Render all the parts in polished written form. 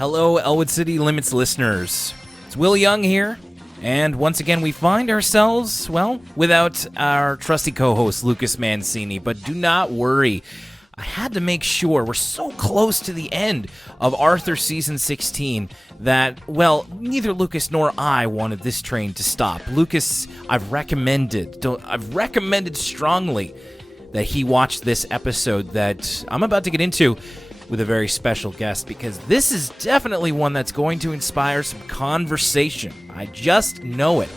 Hello, Elwood City Limits listeners. It's Will Young here, and once again we find ourselves, well, without our trusty co-host Lucas Mancini, but do not worry. I had to make sure we're so close to the end of Arthur Season 16 that, well, neither Lucas nor I wanted this train to stop. Lucas, I've recommended strongly that he watch this episode that I'm about to get into with a very special guest, because this is definitely one that's going to inspire some conversation. I just know it.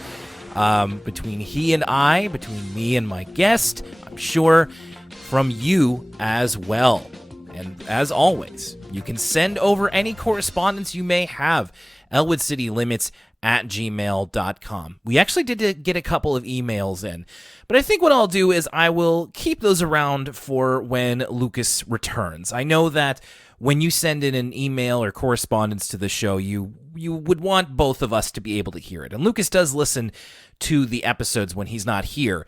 Between he and I, between me and my guest, I'm sure from you as well. And as always, you can send over any correspondence you may have, elwoodcitylimits@gmail.com. We actually did get a couple of emails in, but I think what I'll do is I will keep those around for when Lucas returns. I know that when you send in an email or correspondence to the show, you would want both of us to be able to hear it. And Lucas does listen to the episodes when he's not here.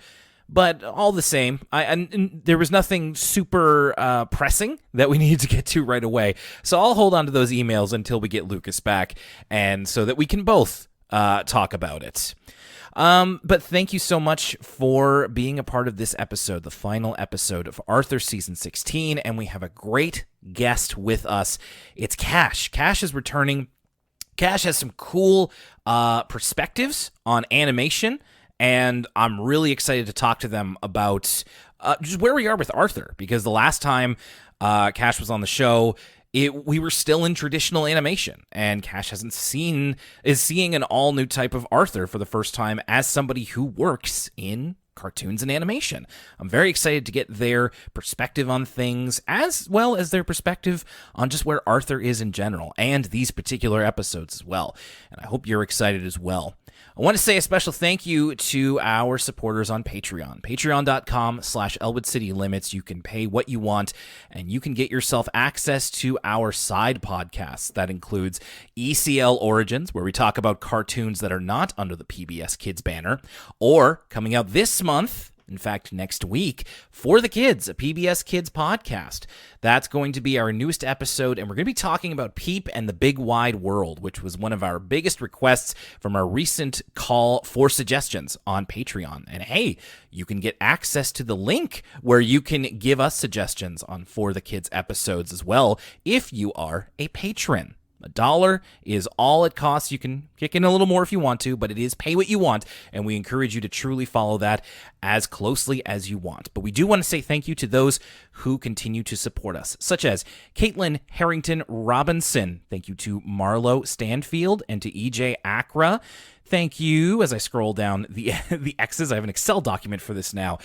But all the same, there was nothing super pressing that we needed to get to right away. So I'll hold on to those emails until we get Lucas back, and so that we can both talk about it. But thank you so much for being a part of this episode, the final episode of Arthur Season 16, and we have a great guest with us. It's Kash. Kash is returning. Kash has some cool perspectives on animation, and I'm really excited to talk to them about just where we are with Arthur, because the last time Kash was on the show, we were still in traditional animation, and Kash is seeing an all-new type of Arthur for the first time as somebody who works in cartoons and animation. I'm very excited to get their perspective on things, as well as their perspective on just where Arthur is in general, and these particular episodes as well. And I hope you're excited as well. I want to say a special thank you to our supporters on Patreon. Patreon.com/ElwoodCityLimits. You can pay what you want, and you can get yourself access to our side podcasts. That includes ECL Origins, where we talk about cartoons that are not under the PBS Kids banner, or coming out this month, in fact, next week, For the Kids, a PBS Kids podcast. That's going to be our newest episode, and we're going to be talking about Peep and the Big Wide World, which was one of our biggest requests from our recent call for suggestions on Patreon. And hey, you can get access to the link where you can give us suggestions on For the Kids episodes as well if you are a patron. $1 is all it costs. You can kick in a little more if you want to, but it is pay what you want, and we encourage you to truly follow that as closely as you want. But we do want to say thank you to those who continue to support us, such as Caitlin Harrington Robinson. Thank you to Marlo Stanfield and to EJ Accra. Thank you, as I scroll down the X's. I have an Excel document for this now.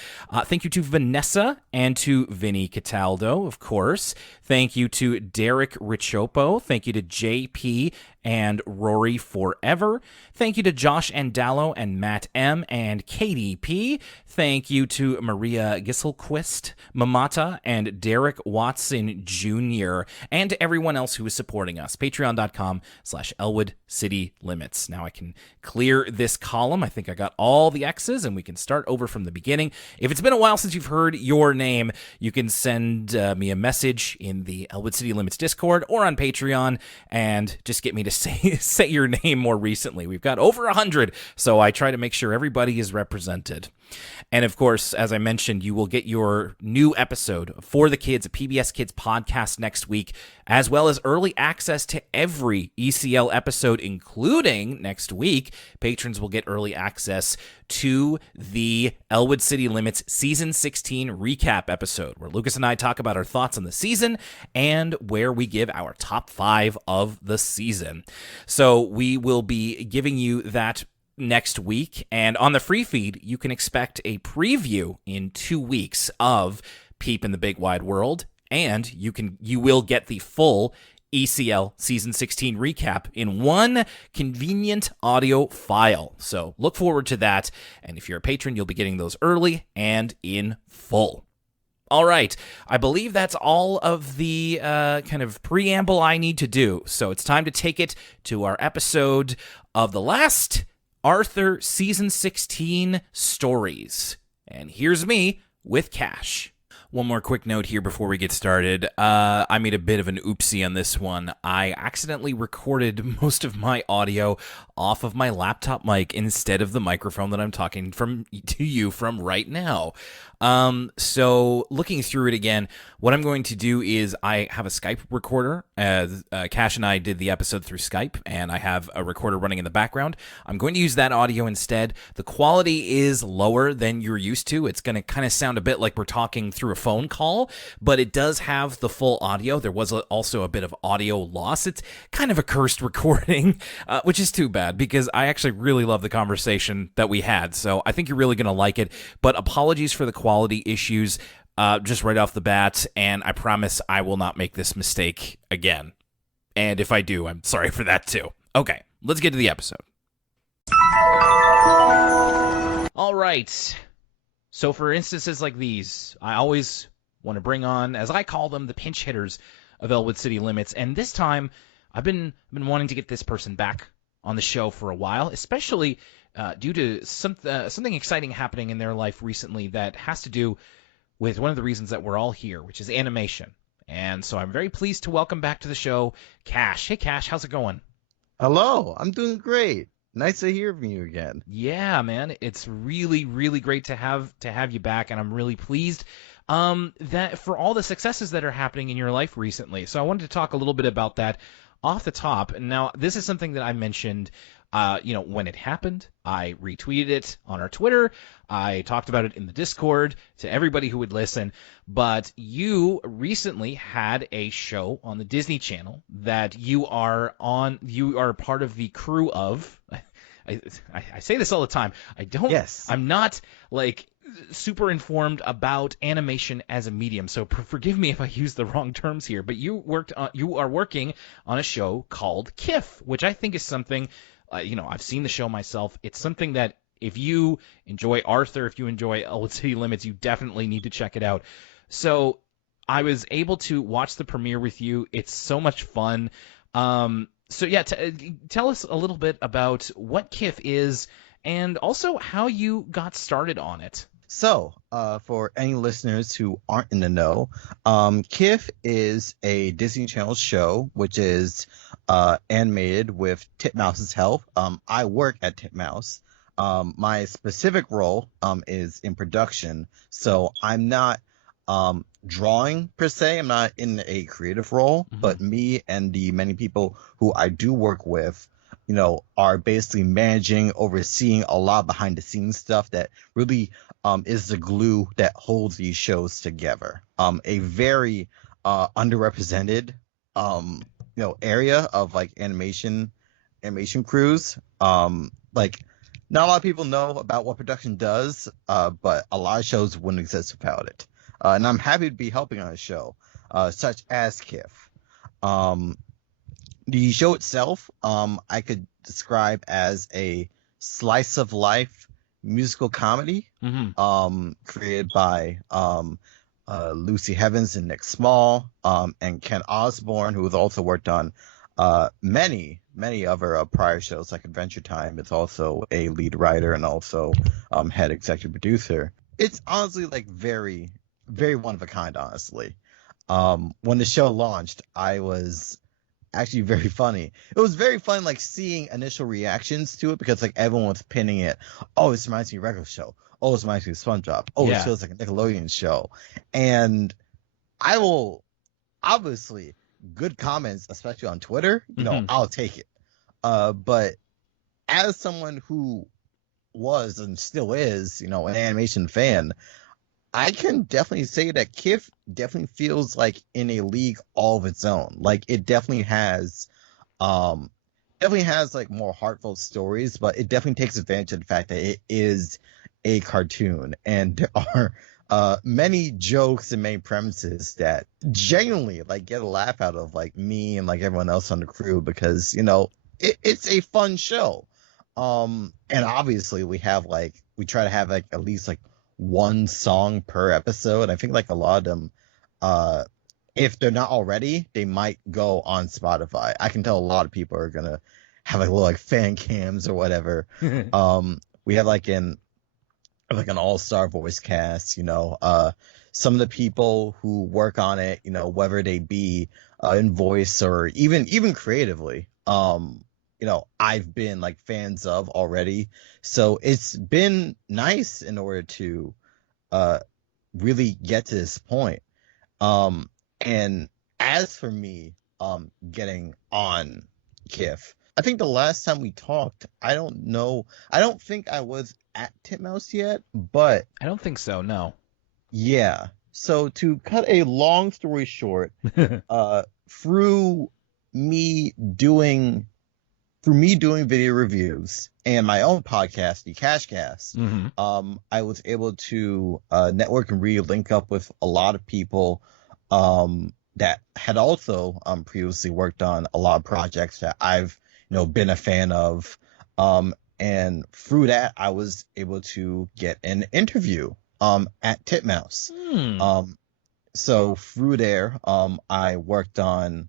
Thank you to Vanessa and to Vinny Cataldo, of course. Thank you to Derek Richopo. Thank you to JP and Rory Forever. Thank you to Josh Andallo and Matt M. and Katie P. Thank you to Maria Gisselquist, Mamata, and Derek Watson Jr., and to everyone else who is supporting us. Patreon.com/ElwoodCityLimits. Now I can clear this column. I think I got all the X's, and we can start over from the beginning. If it's been a while since you've heard your name, you can send me a message in the Elwood City Limits Discord or on Patreon, and just get me to say your name more recently. We've got over 100, so I try to make sure everybody is represented. And of course, as I mentioned, you will get your new episode For the Kids, a PBS Kids podcast next week, as well as early access to every ECL episode, including next week. Patrons will get early access to the Elwood City Limits Season 16 recap episode, where Lucas and I talk about our thoughts on the season and where we give our top 5 of the season. So we will be giving you that next week, and on the free feed you can expect a preview in 2 weeks of Peep in the Big Wide World, and you will get the full ECL Season 16 recap in one convenient audio file. So look forward to that, and if you're a patron, you'll be getting those early and in full. All right, I believe that's all of the kind of preamble I need to do, so it's time to take it to our episode of the last Arthur Season 16 stories. And here's me with Kash. One more quick note here before we get started. I made a bit of an oopsie on this one. I accidentally recorded most of my audio off of my laptop mic instead of the microphone that I'm talking to you from right now. So looking through it again, what I'm going to do is I have a Skype recorder. Kash and I did the episode through Skype, and I have a recorder running in the background. I'm going to use that audio instead. The quality is lower than you're used to. It's going to kind of sound a bit like we're talking through a phone call, but it does have the full audio. There was also a bit of audio loss. It's kind of a cursed recording, which is too bad because I actually really love the conversation that we had. So I think you're really going to like it, but apologies for the quality issues just right off the bat, and I promise I will not make this mistake again. And if I do, I'm sorry for that too. Okay, let's get to the episode. All right. So for instances like these, I always want to bring on, as I call them, the pinch hitters of Elwood City Limits. And this time, I've been wanting to get this person back on the show for a while, especially due to something exciting happening in their life recently that has to do with one of the reasons that we're all here, which is animation. And so I'm very pleased to welcome back to the show, Kash. Hey, Kash, how's it going? Hello, I'm doing great. Nice to hear from you again. Yeah, man, it's really, really great to have you back, and I'm really pleased that for all the successes that are happening in your life recently. So I wanted to talk a little bit about that off the top. Now, this is something that I mentioned, when it happened. I retweeted it on our Twitter. I talked about it in the Discord to everybody who would listen. But you recently had a show on the Disney Channel that you are on. You are part of the crew of. I say this all the time. I'm not like super informed about animation as a medium, so forgive me if I use the wrong terms here. But you are working on a show called Kiff, which I think is something. I've seen the show myself. It's something that if you enjoy Arthur, if you enjoy Elwood City Limits, you definitely need to check it out. So I was able to watch the premiere with you. It's so much fun. So yeah, tell us a little bit about what Kiff is and also how you got started on it. So, for any listeners who aren't in the know, Kiff is a Disney Channel show which is animated with Titmouse's help. I work at Titmouse. My specific role is in production, so I'm not drawing per se. I'm not in a creative role, but me and the many people who I do work with, are basically managing, overseeing a lot behind the scenes stuff that really is the glue that holds these shows together. A very underrepresented area of like animation crews. Not a lot of people know about what production does, but a lot of shows wouldn't exist without it. And I'm happy to be helping on a show such as Kiff. The show itself, I could describe as a slice of life musical comedy, created by Lucy Heavens and Nick Small, and Ken Osborne, who has also worked on many of our prior shows like Adventure Time. It's also a lead writer and also head executive producer. It's honestly like very, very one of a kind, honestly. When the show launched, I was actually very funny. It was very fun, like seeing initial reactions to it because like everyone was pinning it. Oh, this reminds me of a regular show. Oh, this reminds me of SpongeBob. Oh, yeah. This feels like a Nickelodeon show. And I will obviously good comments, especially on Twitter. I'll take it. But as someone who was and still is, an animation fan, I can definitely say that Kiff definitely feels like in a league all of its own. Like it definitely has like more heartfelt stories, but it definitely takes advantage of the fact that it is a cartoon, and there are many jokes and many premises that genuinely like get a laugh out of like me and like everyone else on the crew because it's a fun show. And obviously we try to have like at least like one song per episode. I think like a lot of them, if they're not already, they might go on Spotify. I can tell a lot of people are gonna have like little like fan cams or whatever. We have like an all-star voice cast, some of the people who work on it, whether they be in voice or even creatively, I've been like fans of already. So it's been nice in order to really get to this point. And as for me, getting on Kiff, I think the last time we talked, I don't know, I don't think I was at Titmouse yet, but I don't think so, no. yeah. So to cut a long story short, through me doing video reviews and my own podcast, the Cast, I was able to network and really link up with a lot of people that had also previously worked on a lot of projects that I've been a fan of, and through that I was able to get an interview at Titmouse. So through there, I worked on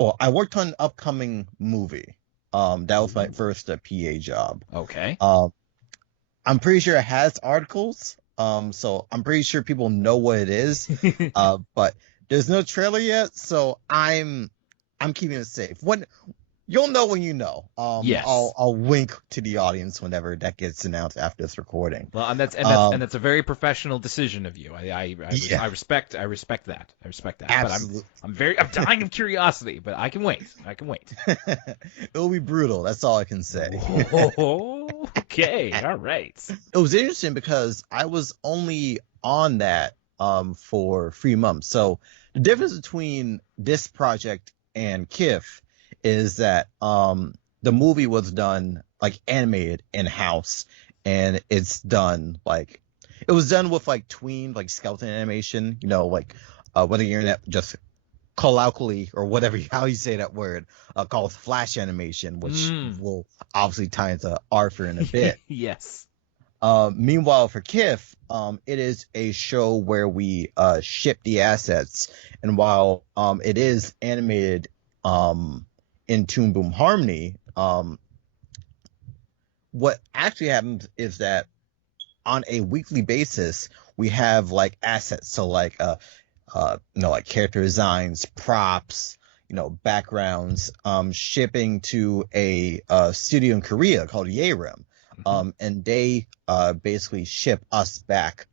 an upcoming movie. That was my first PA job. Okay. I'm pretty sure it has articles. So I'm pretty sure people know what it is. But there's no trailer yet, so I'm keeping it safe. When you'll know when you know. Yes. I'll wink to the audience whenever that gets announced after this recording. Well, and that's a very professional decision of you. I respect that. I respect that. Absolutely. But I'm dying of curiosity, but I can wait. It'll be brutal. That's all I can say. Okay. All right. It was interesting because I was only on that for 3 months. So the difference between this project and Kiff is that the movie was done like animated in-house, and it was done with like tween, like skeleton animation, what the internet just colloquially, or whatever, how you say that word, calls flash animation, which will obviously tie into Arthur in a bit. Yes. Meanwhile, for Kiff, it is a show where we ship the assets, and while it is animated in Toon Boom Harmony, what actually happens is that on a weekly basis we have like assets, so like like character designs, props, backgrounds, shipping to a studio in Korea called Yerim. And they basically ship us back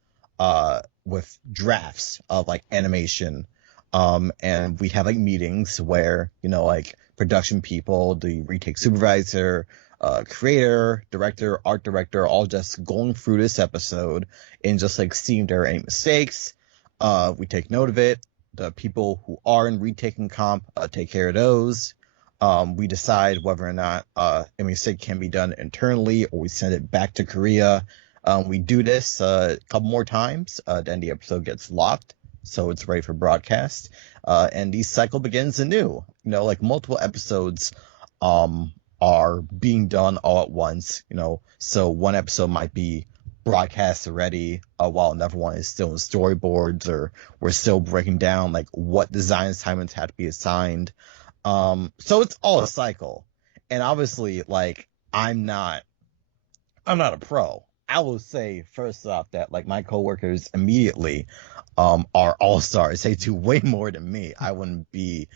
with drafts of like animation, and we have like meetings where like production people, the retake supervisor, creator, director, art director, all just going through this episode and just like seeing if there are any mistakes. We take note of it. The people who are in retaking comp take care of those. We decide whether or not a mistake can be done internally, or we send it back to Korea. We do this a couple more times, then the episode gets locked, so it's ready for broadcast. And the cycle begins anew. Like multiple episodes are being done all at once. So one episode might be broadcast already, while another one is still in storyboards, or we're still breaking down like what design assignments had to be assigned. So it's all a cycle. And obviously, like, I'm not a pro. I will say first off that like my coworkers immediately are all-stars. They do way more than me. I wouldn't be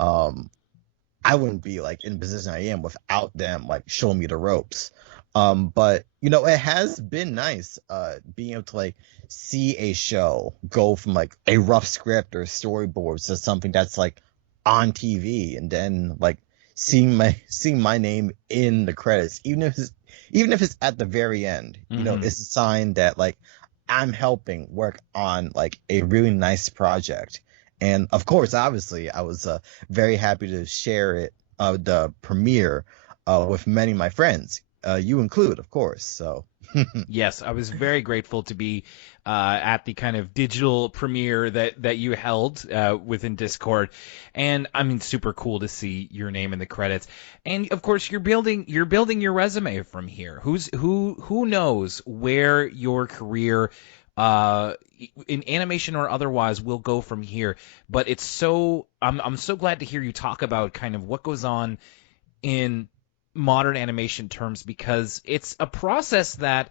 like in the position I am without them like showing me the ropes. But it has been nice being able to like see a show go from like a rough script or storyboard to something that's like on TV, and then like seeing my name in the credits, even if it's at the very end. It's a sign that like I'm helping work on like a really nice project. And of course, obviously, I was very happy to share it, the premiere, with many of my friends, you include, of course. So yes, I was very grateful to be at the kind of digital premiere that you held within Discord, and I mean, super cool to see your name in the credits. And of course, you're building your resume from here. Who knows where your career in animation or otherwise will go from here? But I'm so glad to hear you talk about kind of what goes on in modern animation terms, because it's a process that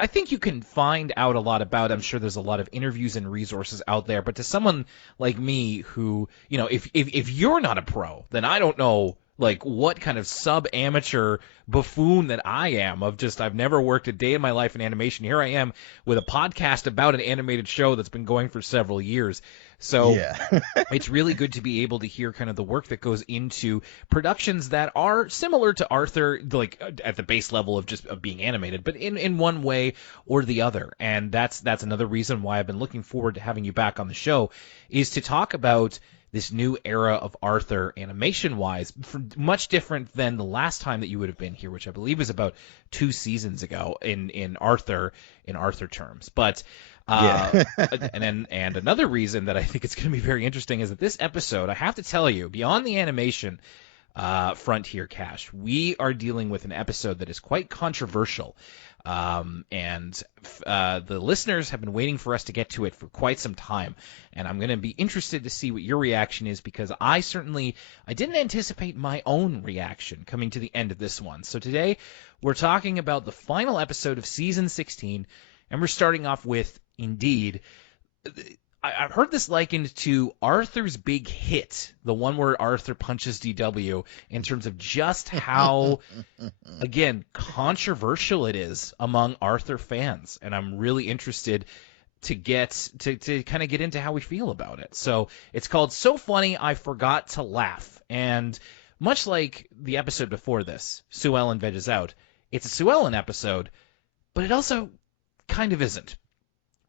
I think you can find out a lot about. I'm sure there's a lot of interviews and resources out there. But to someone like me who, if you're not a pro, then I don't know like what kind of sub-amateur buffoon that I am of just I've never worked a day in my life in animation. Here I am with a podcast about an animated show that's been going for several years. So Yeah. it's really good to be able to hear kind of the work that goes into productions that are similar to Arthur, like at the base level of just of being animated, but in one way or the other. And that's another reason why I've been looking forward to having you back on the show, is to talk about this new era of Arthur animation-wise, much different than the last time that you would have been here, which I believe was about 2 seasons ago in Arthur terms. But Yeah. and another reason that I think it's going to be very interesting is that this episode, I have to tell you, beyond the animation front here, Kash, we are dealing with an episode that is quite controversial. And the listeners have been waiting for us to get to it for quite some time, and I'm going to be interested to see what your reaction is, because I didn't anticipate my own reaction coming to the end of this one. So today we're talking about the final episode of season 16, and we're starting off with, indeed, I've heard this likened to Arthur's big hit, the one where Arthur punches DW, in terms of just how, again, controversial it is among Arthur fans. And I'm really interested to kind of get into how we feel about it. So it's called So Funny I Forgot to Laugh. And much like the episode before this, Sue Ellen Veggies Out, it's a Sue Ellen episode, but it also kind of isn't.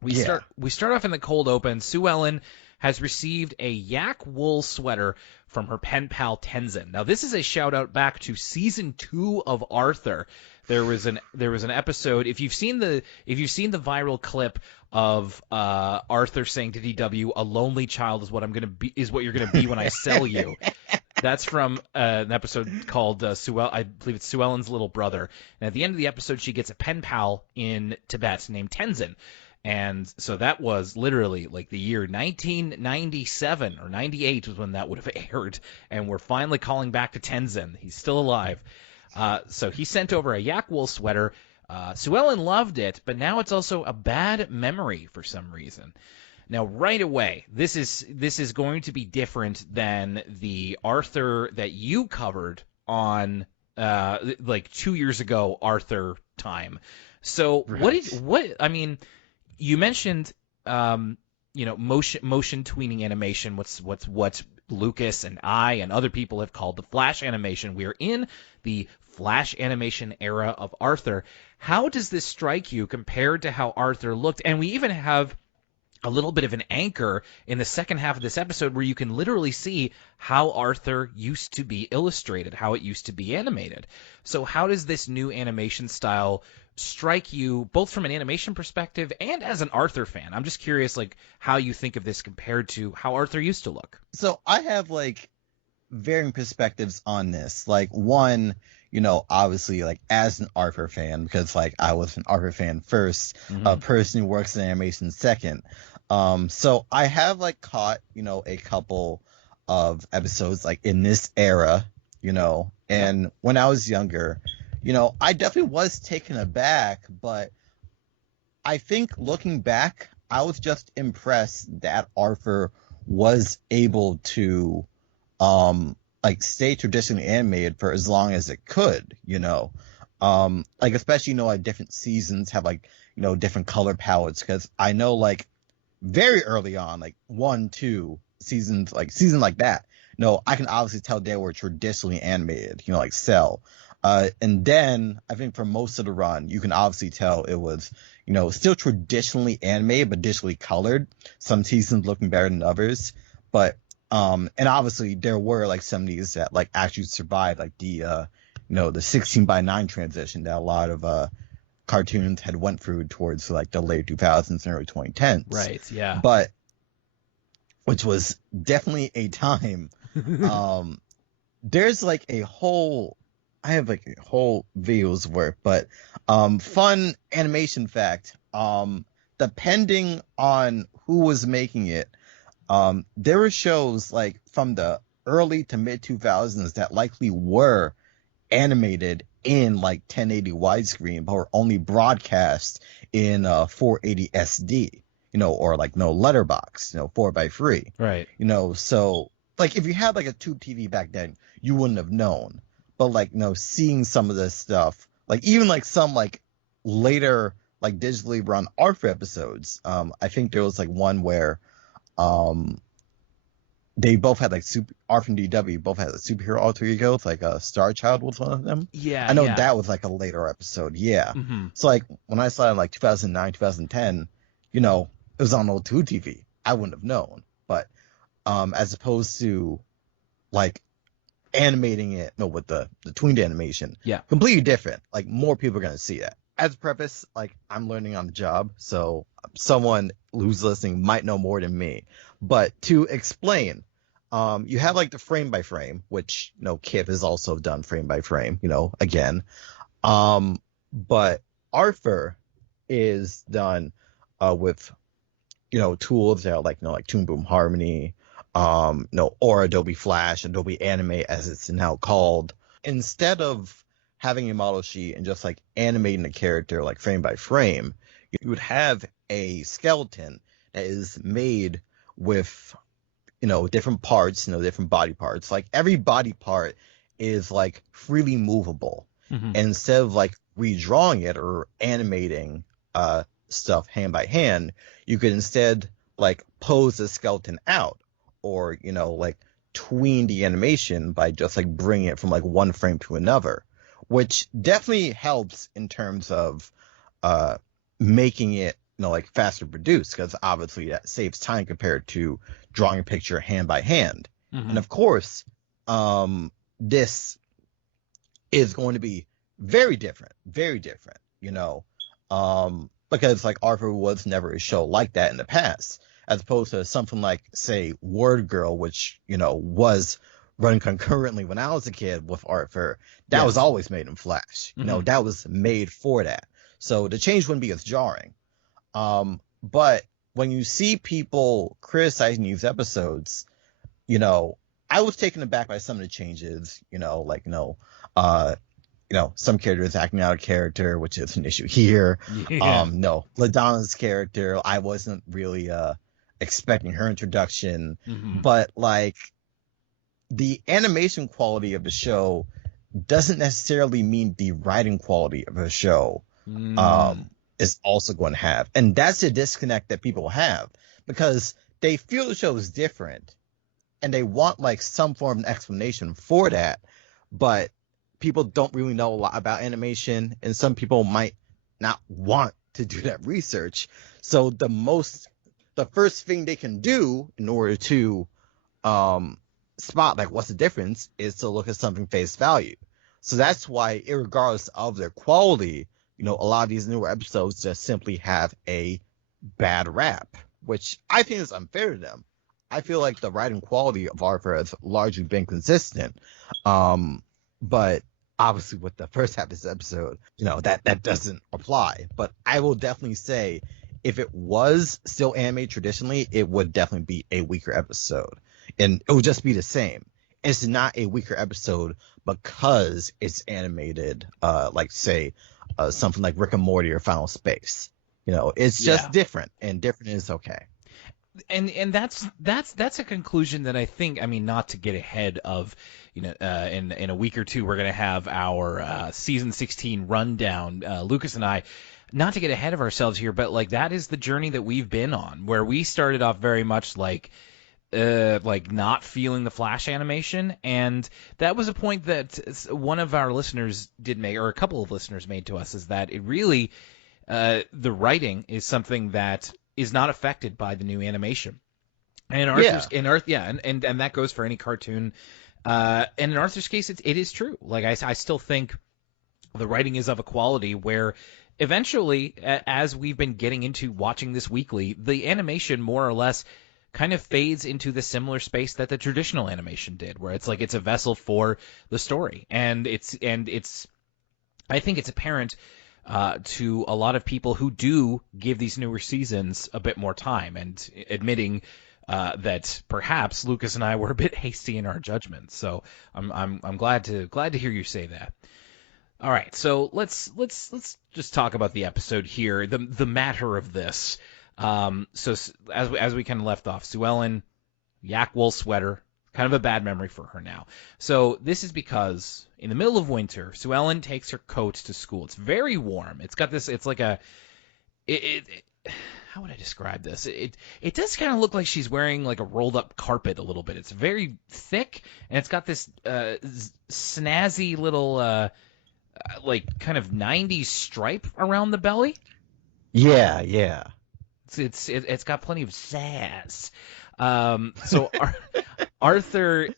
We start off in the cold open. Sue Ellen has received a yak wool sweater from her pen pal Tenzin. Now, this is a shout out back to season 2 of Arthur. There was an episode. If you've seen the viral clip of Arthur saying to DW, "A lonely child is what you're gonna be when I sell you." That's from an episode called I believe it's Sue Ellen's little brother. And at the end of the episode, she gets a pen pal in Tibet named Tenzin. And so that was literally like the year 1997 or 98 was when that would have aired. And we're finally calling back to Tenzin. He's still alive. So he sent over a yak wool sweater. Sue Ellen loved it, but now it's also a bad memory for some reason. Now, right away, this is going to be different than the Arthur that you covered on like 2 years ago, Arthur time. So right. You mentioned, motion tweening animation. What Lucas and I and other people have called the flash animation. We are in the flash animation era of Arthur. How does this strike you compared to how Arthur looked? And we even have a little bit of an anchor in the second half of this episode where you can literally see how Arthur used to be illustrated, how it used to be animated. So how does this new animation style strike you, both from an animation perspective and as an Arthur fan? I'm just curious, like, how you think of this compared to how Arthur used to look. So I have like varying perspectives on this. Like, one, obviously, like, as an Arthur fan, because like I was an Arthur fan first, a person who works in animation second. So I have like caught, a couple of episodes like in this era, and when I was younger, I definitely was taken aback, but I think looking back, I was just impressed that Arthur was able to, stay traditionally animated for as long as it could, especially, like different seasons have like, different color palettes. Because I know like very early on, like 1, 2 seasons, season like that, I can obviously tell they were traditionally animated, like Cell. And then I think for most of the run, you can obviously tell it was, still traditionally animated, but digitally colored. Some seasons looking better than others. But, and obviously there were like some of these that like actually survived, like the 16:9 transition that a lot of, cartoons had went through towards like the late 2000s and early 2010s. Right. Yeah. But, which was definitely a time. There's like I have like a whole video's worth, but fun animation fact, depending on who was making it, there were shows like from the early to mid 2000s that likely were animated in like 1080 widescreen, but were only broadcast in 480 SD, or like no letterbox, 4:3. Right. So like if you had like a tube TV back then, you wouldn't have known. But like, seeing some of this stuff, like even like some like later like digitally run Arthur episodes, I think there was like one where they both had like Arthur and DW both had a superhero alter ego. It's like Star Child was one of them. Yeah, I know yeah. that was like a later episode. Yeah. Mm-hmm. So like when I saw it in like 2009, 2010, it was on old tube TV. I wouldn't have known. But as opposed to like animating it, with the tweened animation, Yeah. completely different. Like more people are gonna see that. As a preface, like I'm learning on the job, so someone who's listening might know more than me. But to explain, you have like the frame by frame, which Kiff has also done frame by frame, again. But Arthur is done with tools that are like Toon Boom Harmony, or Adobe Flash, Adobe Animate as it's now called. Instead of having a model sheet and just like animating the character like frame by frame, you would have a skeleton that is made with different parts, different body parts. Like every body part is like freely movable. Mm-hmm. And instead of like redrawing it or animating stuff hand by hand, you could instead like pose the skeleton out, or like tween the animation by just like bringing it from like one frame to another, which definitely helps in terms of making it like faster produced, because obviously that saves time compared to drawing a picture hand by hand. Mm-hmm. And of course, this is going to be very different, because like Arthur was never a show like that in the past, as opposed to something like, say, Word Girl, which was run concurrently when I was a kid with Arthur. That was always made in Flash. Mm-hmm. That was made for that. So the change wouldn't be as jarring. But when you see people criticizing these episodes, I was taken aback by some of the changes, some characters acting out of character, which is an issue here. Yeah. LaDonna's character, I wasn't really expecting her introduction, Mm-hmm. but like the animation quality of the show doesn't necessarily mean the writing quality of the show is also going to have. And that's a disconnect that people have, because they feel the show is different and they want like some form of explanation for that, but people don't really know a lot about animation, and some people might not want to do that research. So the first thing they can do in order to spot like what's the difference is to look at something face value. So that's why, irregardless of their quality, a lot of these newer episodes just simply have a bad rap, which I think is unfair to them. I feel like the writing quality of Arthur has largely been consistent. But obviously with the first half of this episode, that doesn't apply. But I will definitely say, if it was still animated traditionally, it would definitely be a weaker episode. And it would just be the same. It's not a weaker episode because it's animated, like say, something like Rick and Morty or Final Space. It's just different, and different is okay. And that's a conclusion that I think, not to get ahead of, in a week or two, we're going to have our season 16 rundown, Lucas and I, not to get ahead of ourselves here, but like that is the journey that we've been on, where we started off very much like not feeling the Flash animation, and that was a point that one of our listeners did make, or a couple of listeners made to us, is that it really, the writing is something that is not affected by the new animation. And and that goes for any cartoon. And in Arthur's case, it is true. Like I still think the writing is of a quality where eventually, as we've been getting into watching this weekly, the animation more or less kind of fades into the similar space that the traditional animation did, where it's like it's a vessel for the story, and it's I think it's apparent to a lot of people who do give these newer seasons a bit more time, and admitting that perhaps Lucas and I were a bit hasty in our judgment. So I'm glad to hear you say that. All right, so let's just talk about the episode here. The matter of this. So as we kind of left off, Sue Ellen, yak wool sweater, kind of a bad memory for her now. So this is because in the middle of winter, Sue Ellen takes her coat to school. It's very warm. It's got this. It's like a. How would I describe this? It does kind of look like she's wearing like a rolled up carpet a little bit. It's very thick and it's got this snazzy little like kind of 90s stripe around the belly. Yeah. It's got plenty of sass. So Arthur,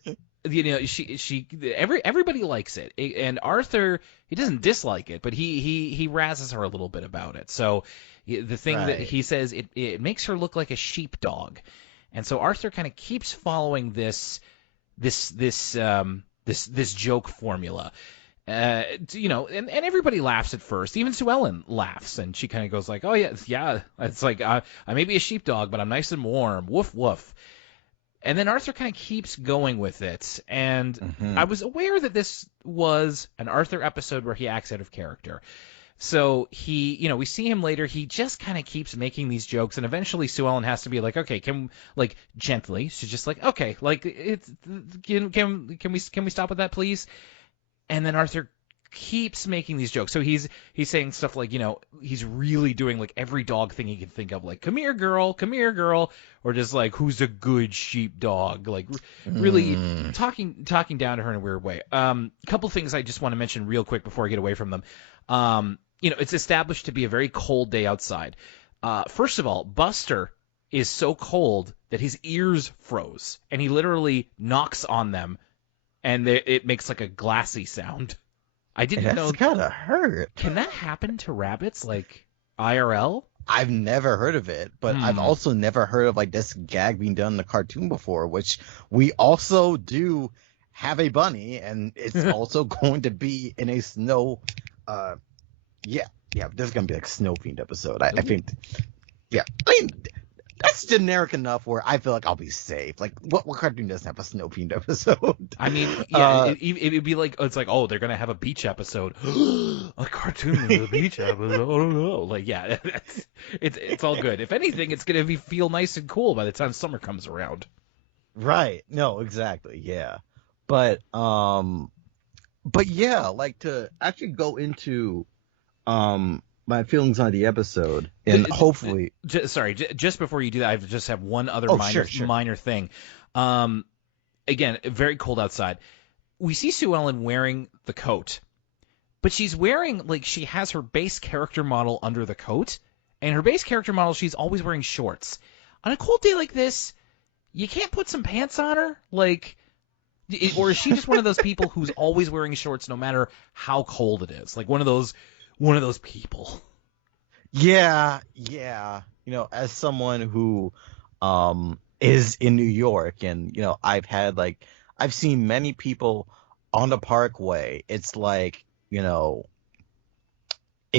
everybody likes it, and Arthur, he doesn't dislike it, but he razzes her a little bit about it. So the thing that he says, it makes her look like a sheepdog, and so Arthur kind of keeps following this joke formula. And everybody laughs at first. Even Sue Ellen laughs, and she kind of goes like, "Oh yeah, it's like I may be a sheepdog, but I'm nice and warm. Woof woof." And then Arthur kind of keeps going with it, and I was aware that this was an Arthur episode where he acts out of character. So we see him later. He just kind of keeps making these jokes, and eventually Sue Ellen has to be like, "Okay, gently." She's just like, "Okay, can we stop with that, please?" And then Arthur keeps making these jokes. So he's saying stuff like, he's really doing like every dog thing he can think of, like, come here, girl, or just like, who's a good sheepdog? Like, really talking down to her in a weird way. Couple things I just want to mention real quick before I get away from them. It's established to be a very cold day outside. First of all, Buster is so cold that his ears froze, and he literally knocks on them, and it makes like a glassy sound. I didn't know. That's gotta hurt. Can that happen to rabbits, like IRL? I've never heard of it, but I've also never heard of like this gag being done in the cartoon before, which we also do have a bunny, and it's also going to be in a snow. There's gonna be like a snow themed episode. I think. Yeah, I mean. That's generic enough where I feel like I'll be safe. Like, what cartoon doesn't have a snow-themed episode? I mean, yeah, it'd be like, it's like, oh, they're going to have a beach episode. A cartoon with a beach episode? Oh, no. Like, yeah, it's all good. If anything, it's going to feel nice and cool by the time summer comes around. Right. No, exactly. Yeah. But yeah, like to actually go into, my feelings on the episode, and hopefully... just before you do that, I just have one other minor thing. Again, very cold outside. We see Sue Ellen wearing the coat, but she's wearing, like, she has her base character model under the coat, and her base character model, she's always wearing shorts. On a cold day like this, you can't put some pants on her? Like... Or is she just one of those people who's always wearing shorts no matter how cold it is? Like, one of those people. Yeah. As someone who is in New York, and I've seen many people on the Parkway. It's like, it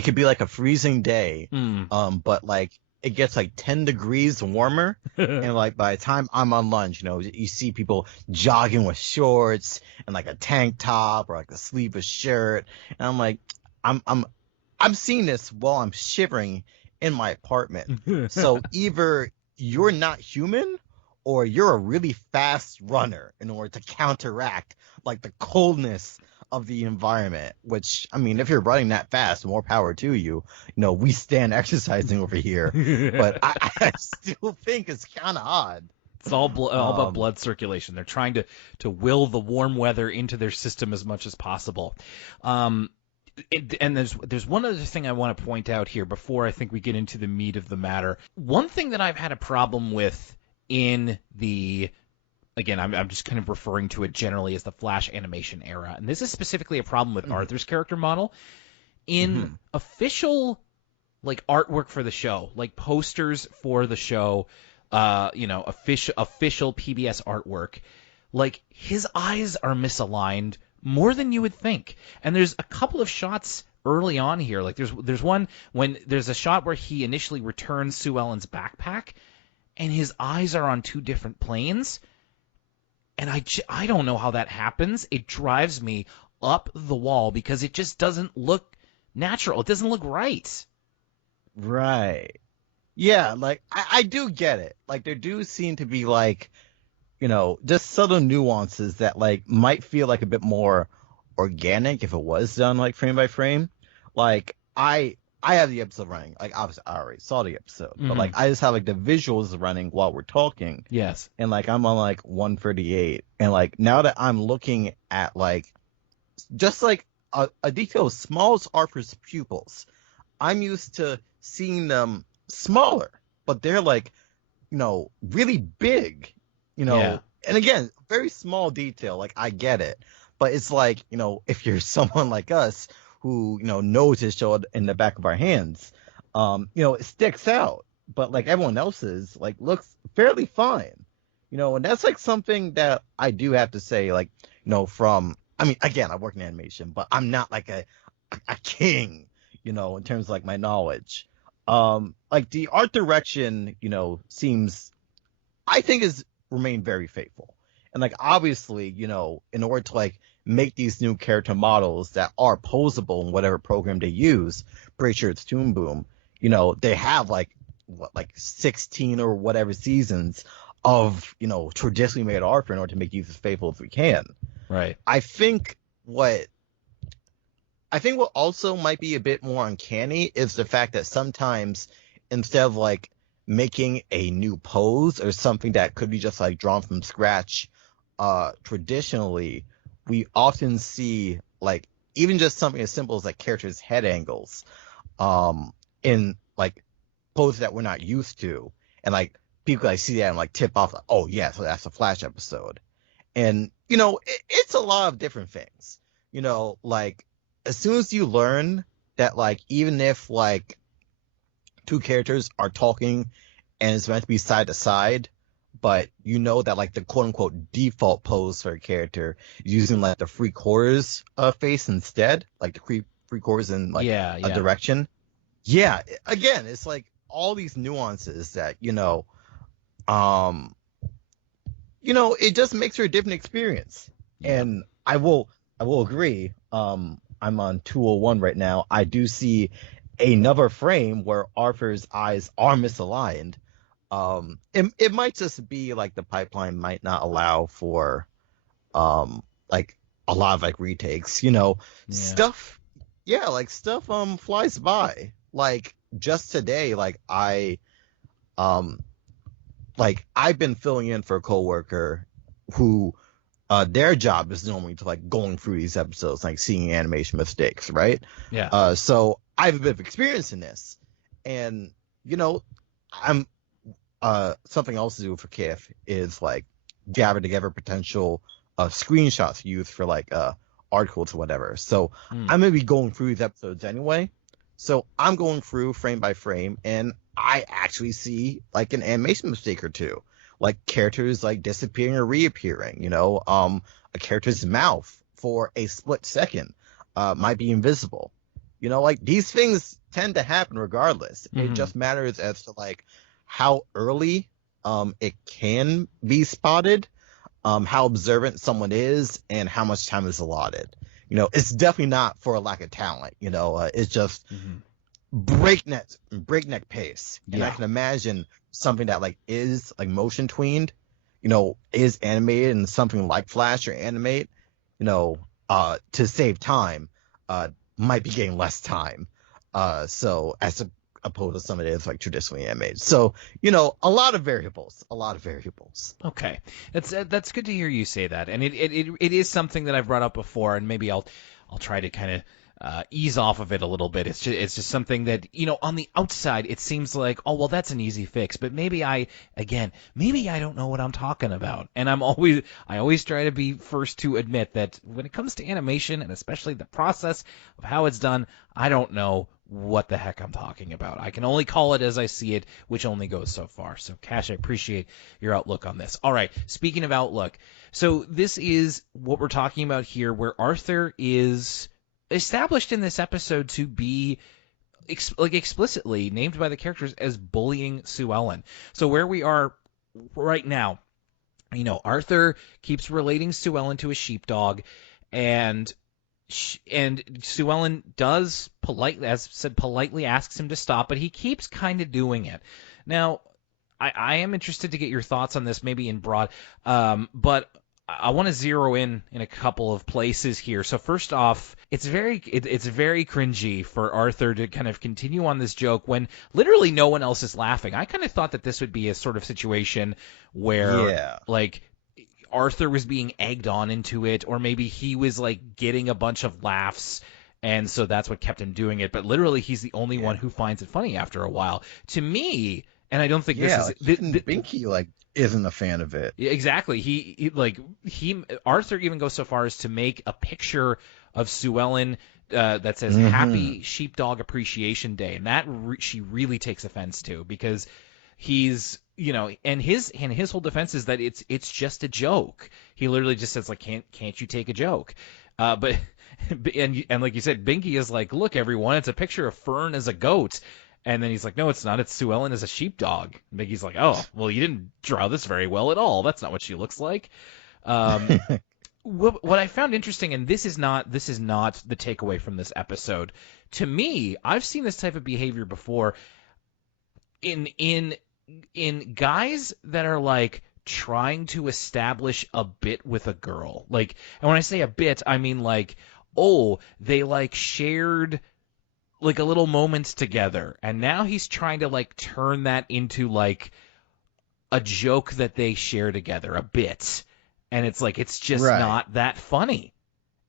could be like a freezing day, but like it gets like 10 degrees warmer, and like by the time I'm on lunch, you see people jogging with shorts and like a tank top or like a sleeveless shirt, and I'm like, I'm seeing this while I'm shivering in my apartment. So either you're not human or you're a really fast runner in order to counteract like the coldness of the environment, which, I mean, if you're running that fast, more power to you. We stand exercising over here, but I still think it's kind of odd. It's all about blood circulation. They're trying to will the warm weather into their system as much as possible. And there's one other thing I want to point out here before I think we get into the meat of the matter. One thing that I've had a problem with in the, again, I'm just kind of referring to it generally as the Flash animation era, and this is specifically a problem with Arthur's character model. In official, like, artwork for the show, like posters for the show, official PBS artwork, like, his eyes are misaligned more than you would think. And there's a couple of shots early on here. Like, there's one when there's a shot where he initially returns Sue Ellen's backpack, and his eyes are on two different planes. And I don't know how that happens. It drives me up the wall because it just doesn't look natural. It doesn't look right. Right. Yeah, like I do get it. Like there do seem to be like, just subtle nuances that like might feel like a bit more organic if it was done like frame by frame. Like I have the episode running. Like obviously I already saw the episode, but like I just have like the visuals running while we're talking. Yes. And like I'm on like 138, and like now that I'm looking at like just like a detail as small as Arthur's pupils, I'm used to seeing them smaller, but they're like, really big, Yeah. and again, very small detail. Like I get it, but it's like, if you're someone like us who, knows his show in the back of our hands, it sticks out, but like everyone else's like looks fairly fine, and that's like something that I do have to say, like, I mean, again, I work in animation, but I'm not like a king, in terms of like my knowledge. Like the art direction, seems, I think, is remained very faithful. And like obviously, in order to like make these new character models that are posable in whatever program they use, pretty sure it's Toon Boom, they have like 16 or whatever seasons of, traditionally made art in order to make these as faithful as we can. Right. I think what also might be a bit more uncanny is the fact that sometimes instead of like making a new pose or something that could be just like drawn from scratch, traditionally, we often see like even just something as simple as like characters' head angles, in like poses that we're not used to, and like people like see that and like tip off like, oh yeah, so that's a Flash episode, and it's a lot of different things, like as soon as you learn that like even if like two characters are talking and it's meant to be side to side, but that like the quote unquote default pose for a character is using like the three quarters face instead, like the three quarters in like a direction. Yeah, again, it's like all these nuances that it just makes for a different experience. Yeah. And I will agree. I'm on 201 right now. I do see another frame where Arthur's eyes are misaligned. It might just be like the pipeline might not allow for like a lot of like retakes, stuff. Yeah, like stuff flies by. Like just today, like I've been filling in for a coworker who their job is normally to like going through these episodes, like seeing animation mistakes, right? Yeah. So I have a bit of experience in this, and I'm something else to do for Kiff is like gather together potential screenshots used for like articles or whatever. So I'm gonna be going through these episodes anyway. So I'm going through frame by frame, and I actually see like an animation mistake or two, like characters like disappearing or reappearing. A character's mouth for a split second might be invisible. Like these things tend to happen regardless. Mm-hmm. It just matters as to like how early it can be spotted, how observant someone is, and how much time is allotted. It's definitely not for a lack of talent. It's just breakneck pace. And I can imagine something that like is like motion tweened, is animated in something like Flash or Animate, to save time, might be getting less time. So as opposed to some of it is like traditionally animated. So, a lot of variables. Okay. That's good to hear you say that. And it is something that I've brought up before, and maybe I'll try to kind of ease off of it a little bit. It's just something that, on the outside, it seems like, oh, well, that's an easy fix. But maybe I don't know what I'm talking about. And I always try to be first to admit that when it comes to animation, and especially the process of how it's done, I don't know what the heck I'm talking about. I can only call it as I see it, which only goes so far. So, Kash, I appreciate your outlook on this. All right, speaking of outlook, so this is what we're talking about here, where Arthur is established in this episode to be explicitly named by the characters as bullying Sue Ellen. So where we are right now, Arthur keeps relating Sue Ellen to a sheepdog, and Sue Ellen does politely asks him to stop, but he keeps kind of doing it. Now, I am interested to get your thoughts on this, maybe in broad, but I want to zero in a couple of places here. So first off, it's very cringy for Arthur to kind of continue on this joke when literally no one else is laughing. I kind of thought that this would be a sort of situation where like Arthur was being egged on into it, or maybe he was like getting a bunch of laughs, and so that's what kept him doing it. But literally, he's the only one who finds it funny after a while. To me, and I don't think this is Binky isn't a fan of it. Exactly. Arthur even goes so far as to make a picture of Sue Ellen that says Happy Sheepdog Appreciation Day, and that she really takes offense to, because he's and his whole defense is that it's just a joke. He literally just says like, can't you take a joke? But like you said, Binky is like, look everyone, it's a picture of Fern as a goat. And then he's like, no, it's not. It's Sue Ellen as a sheepdog. And Binky's like, oh, well, you didn't draw this very well at all. That's not what she looks like. What I found interesting, and this is not the takeaway from this episode. To me, I've seen this type of behavior before in guys that are like trying to establish a bit with a girl. Like, and when I say a bit, I mean like, oh, they like shared like a little moments together, and now he's trying to like turn that into like a joke that they share together, a bit, and it's like it's just not that funny.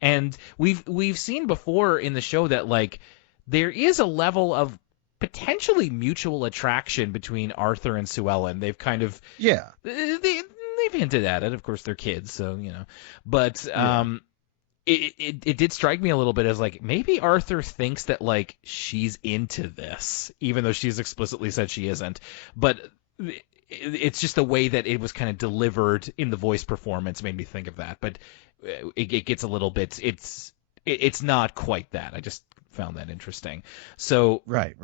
And we've seen before in the show that like there is a level of potentially mutual attraction between Arthur and Sue Ellen. They've kind of they've hinted at it. Of course, they're kids, so but It did strike me a little bit as like maybe Arthur thinks that like she's into this, even though she's explicitly said she isn't. But it's just the way that it was kind of delivered in the voice performance made me think of that. But it gets a little bit. It's not quite that. I just found that interesting. So right.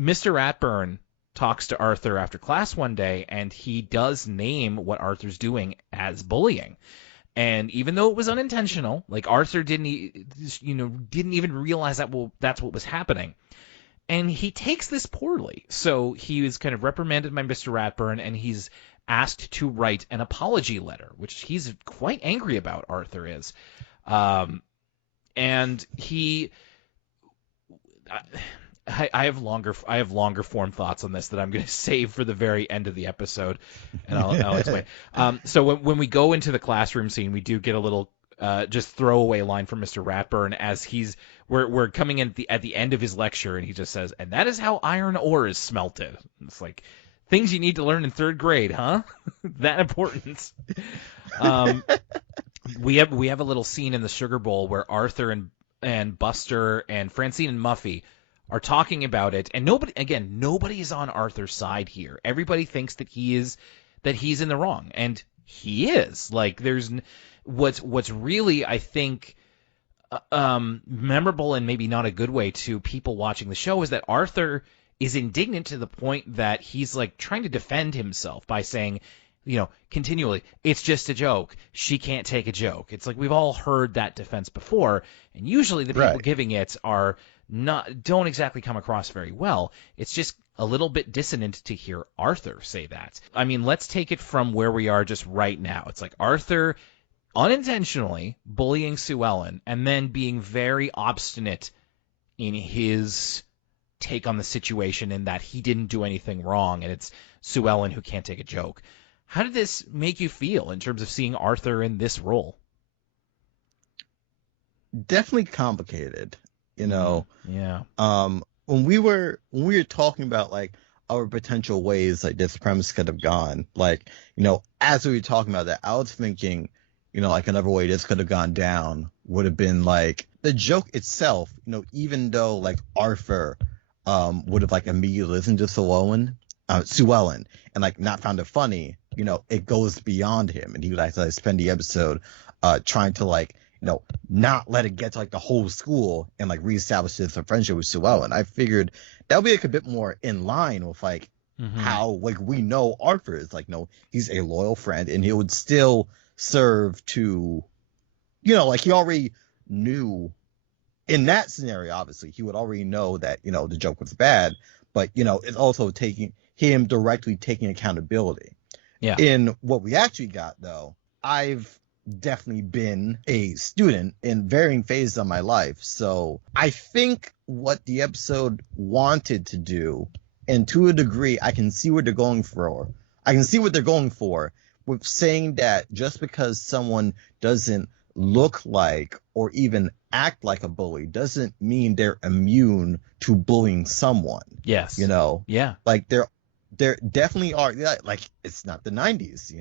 Mr. Ratburn talks to Arthur after class one day, and he does name what Arthur's doing as bullying. And even though it was unintentional, like Arthur didn't even realize that that's what was happening. And he takes this poorly. So he was kind of reprimanded by Mr. Ratburn, and he's asked to write an apology letter, which he's quite angry about, Arthur is. And he... I have longer form thoughts on this that I'm going to save for the very end of the episode, and I'll explain. So when we go into the classroom scene, we do get a little just throwaway line from Mr. Ratburn as we're coming in at the end of his lecture, and he just says, "And that is how iron ore is smelted." It's like things you need to learn in third grade, huh? That important. We have a little scene in the Sugar Bowl where Arthur and Buster and Francine and Muffy are talking about it, and nobody is on Arthur's side here. Everybody thinks that he's in the wrong, and he is. Like, there's what's really, I think, memorable and maybe not a good way to people watching the show is that Arthur is indignant to the point that he's like trying to defend himself by saying, continually, it's just a joke. She can't take a joke. It's like we've all heard that defense before, and usually the people giving it don't exactly come across very well. It's just a little bit dissonant to hear Arthur say that. I mean, let's take it from where we are just right now. It's like Arthur unintentionally bullying Sue Ellen and then being very obstinate in his take on the situation in that he didn't do anything wrong and it's Sue Ellen who can't take a joke. How did this make you feel in terms of seeing Arthur in this role? Definitely complicated. Yeah. When we were talking about like our potential ways like this premise could have gone, like, as we were talking about that, I was thinking, like another way this could have gone down would have been like the joke itself, even though like Arthur would have like immediately listened to Sue Ellen and like not found it funny, it goes beyond him, and he would actually spend the episode trying to like not let it get to like the whole school and like reestablish this friendship with Sue Ellen. I figured that would be like a bit more in line with like how like we know Arthur is like, he's a loyal friend and he would still serve to, like he already knew in that scenario, obviously he would already know that, the joke was bad, but it's also taking him directly taking accountability. Yeah. In what we actually got though, I've definitely been a student in varying phases of my life. So I think what the episode wanted to do, and to a degree, I can see what they're going for. I can see what they're going for with saying that just because someone doesn't look like or even act like a bully doesn't mean they're immune to bullying someone. Yes. Yeah. Like there definitely are, like it's not the 90s,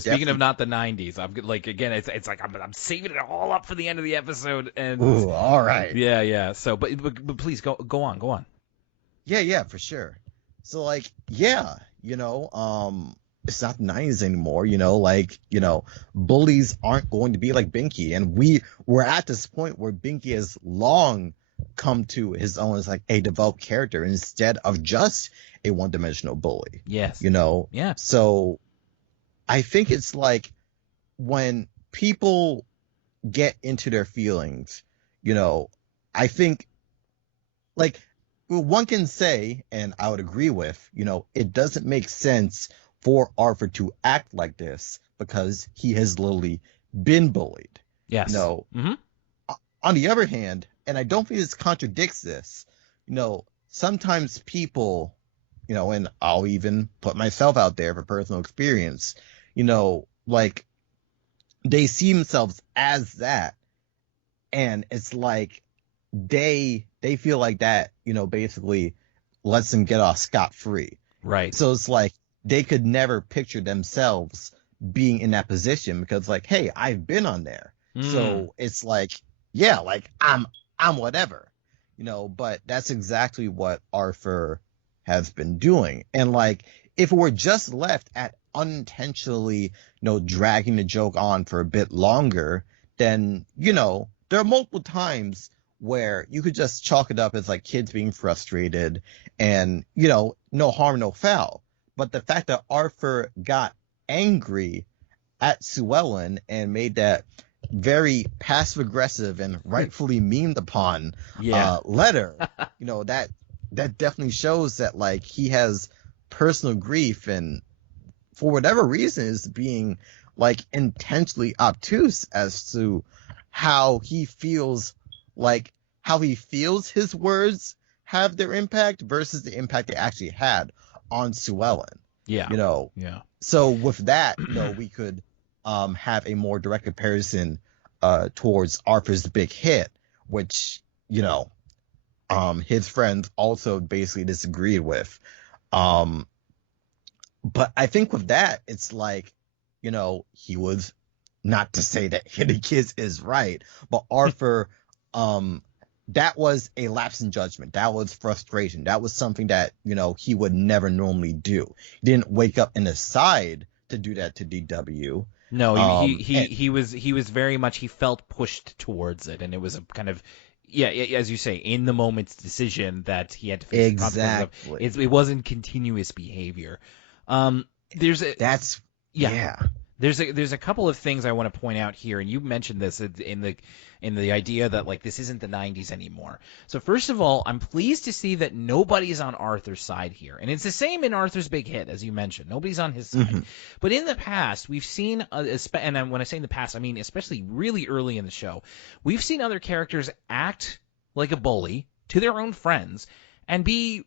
speaking of not the 90s, I'm like, again, it's like I'm saving it all up for the end of the episode. And ooh, all right. Yeah. So, but please go on. Yeah, for sure. So like, yeah, it's not the 90s anymore, bullies aren't going to be like Binky, and we're at this point where Binky has long come to his own as like a developed character instead of just a one-dimensional bully. Yes. Yeah. So I think it's like when people get into their feelings, I think like one can say, and I would agree with, it doesn't make sense for Arthur to act like this because he has literally been bullied. Yes. On the other hand, and I don't think this contradicts this, sometimes people, and I'll even put myself out there for personal experience, like they see themselves as that, and it's like they feel like that, basically lets them get off scot-free. Right. So it's like they could never picture themselves being in that position because like, hey, I've been on there. So it's like, yeah, like I'm whatever, but that's exactly what Arthur has been doing. And like, if it were just left at unintentionally, dragging the joke on for a bit longer, then, there are multiple times where you could just chalk it up as like kids being frustrated and, no harm, no foul. But the fact that Arthur got angry at Sue Ellen and made that very passive aggressive and rightfully memed upon letter, that definitely shows that like he has personal grief and for whatever reason is being like intentionally obtuse as to how he feels his words have their impact versus the impact they actually had on Sue Ellen. Yeah. Yeah. So with that, we could have a more direct comparison towards Arthur's big hit, which, his friends also basically disagreed with. But I think with that, it's like, he was, not to say that hitting kids is right, but Arthur, that was a lapse in judgment. That was frustration. That was something that, he would never normally do. He didn't wake up and decide to do that to DW. No, he was very much, he felt pushed towards it, and it was a kind of, as you say, in the moment's decision that he had to face the consequences of. It wasn't continuous behavior. There's a couple of things I want to point out here, and you mentioned this in the idea that like this isn't the 90s anymore. So first of all, I'm pleased to see that nobody's on Arthur's side here, and it's the same in Arthur's big hit, as you mentioned. Nobody's on his side. But in the past, we've seen, and when I say in the past, I mean especially really early in the show, we've seen other characters act like a bully to their own friends and be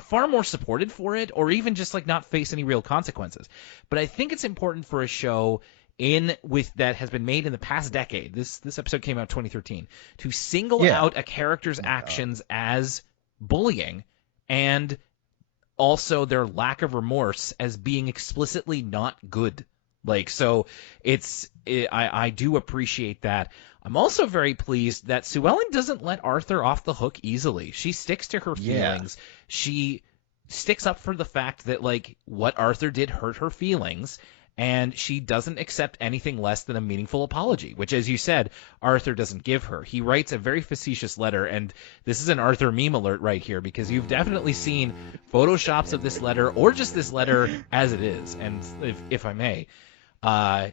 far more supported for it, or even just like not face any real consequences. But I think it's important for a show that has been made in the past decade. This episode came out 2013, to single out a character's actions as bullying, and also their lack of remorse as being explicitly not good. Like, so I do appreciate that. I'm also very pleased that Sue Ellen doesn't let Arthur off the hook easily. She sticks to her feelings. She sticks up for the fact that, like, what Arthur did hurt her feelings, and she doesn't accept anything less than a meaningful apology, which, as you said, Arthur doesn't give her. He writes a very facetious letter, and this is an Arthur meme alert right here, because you've definitely seen photoshops of this letter, or just this letter as it is. And if I may,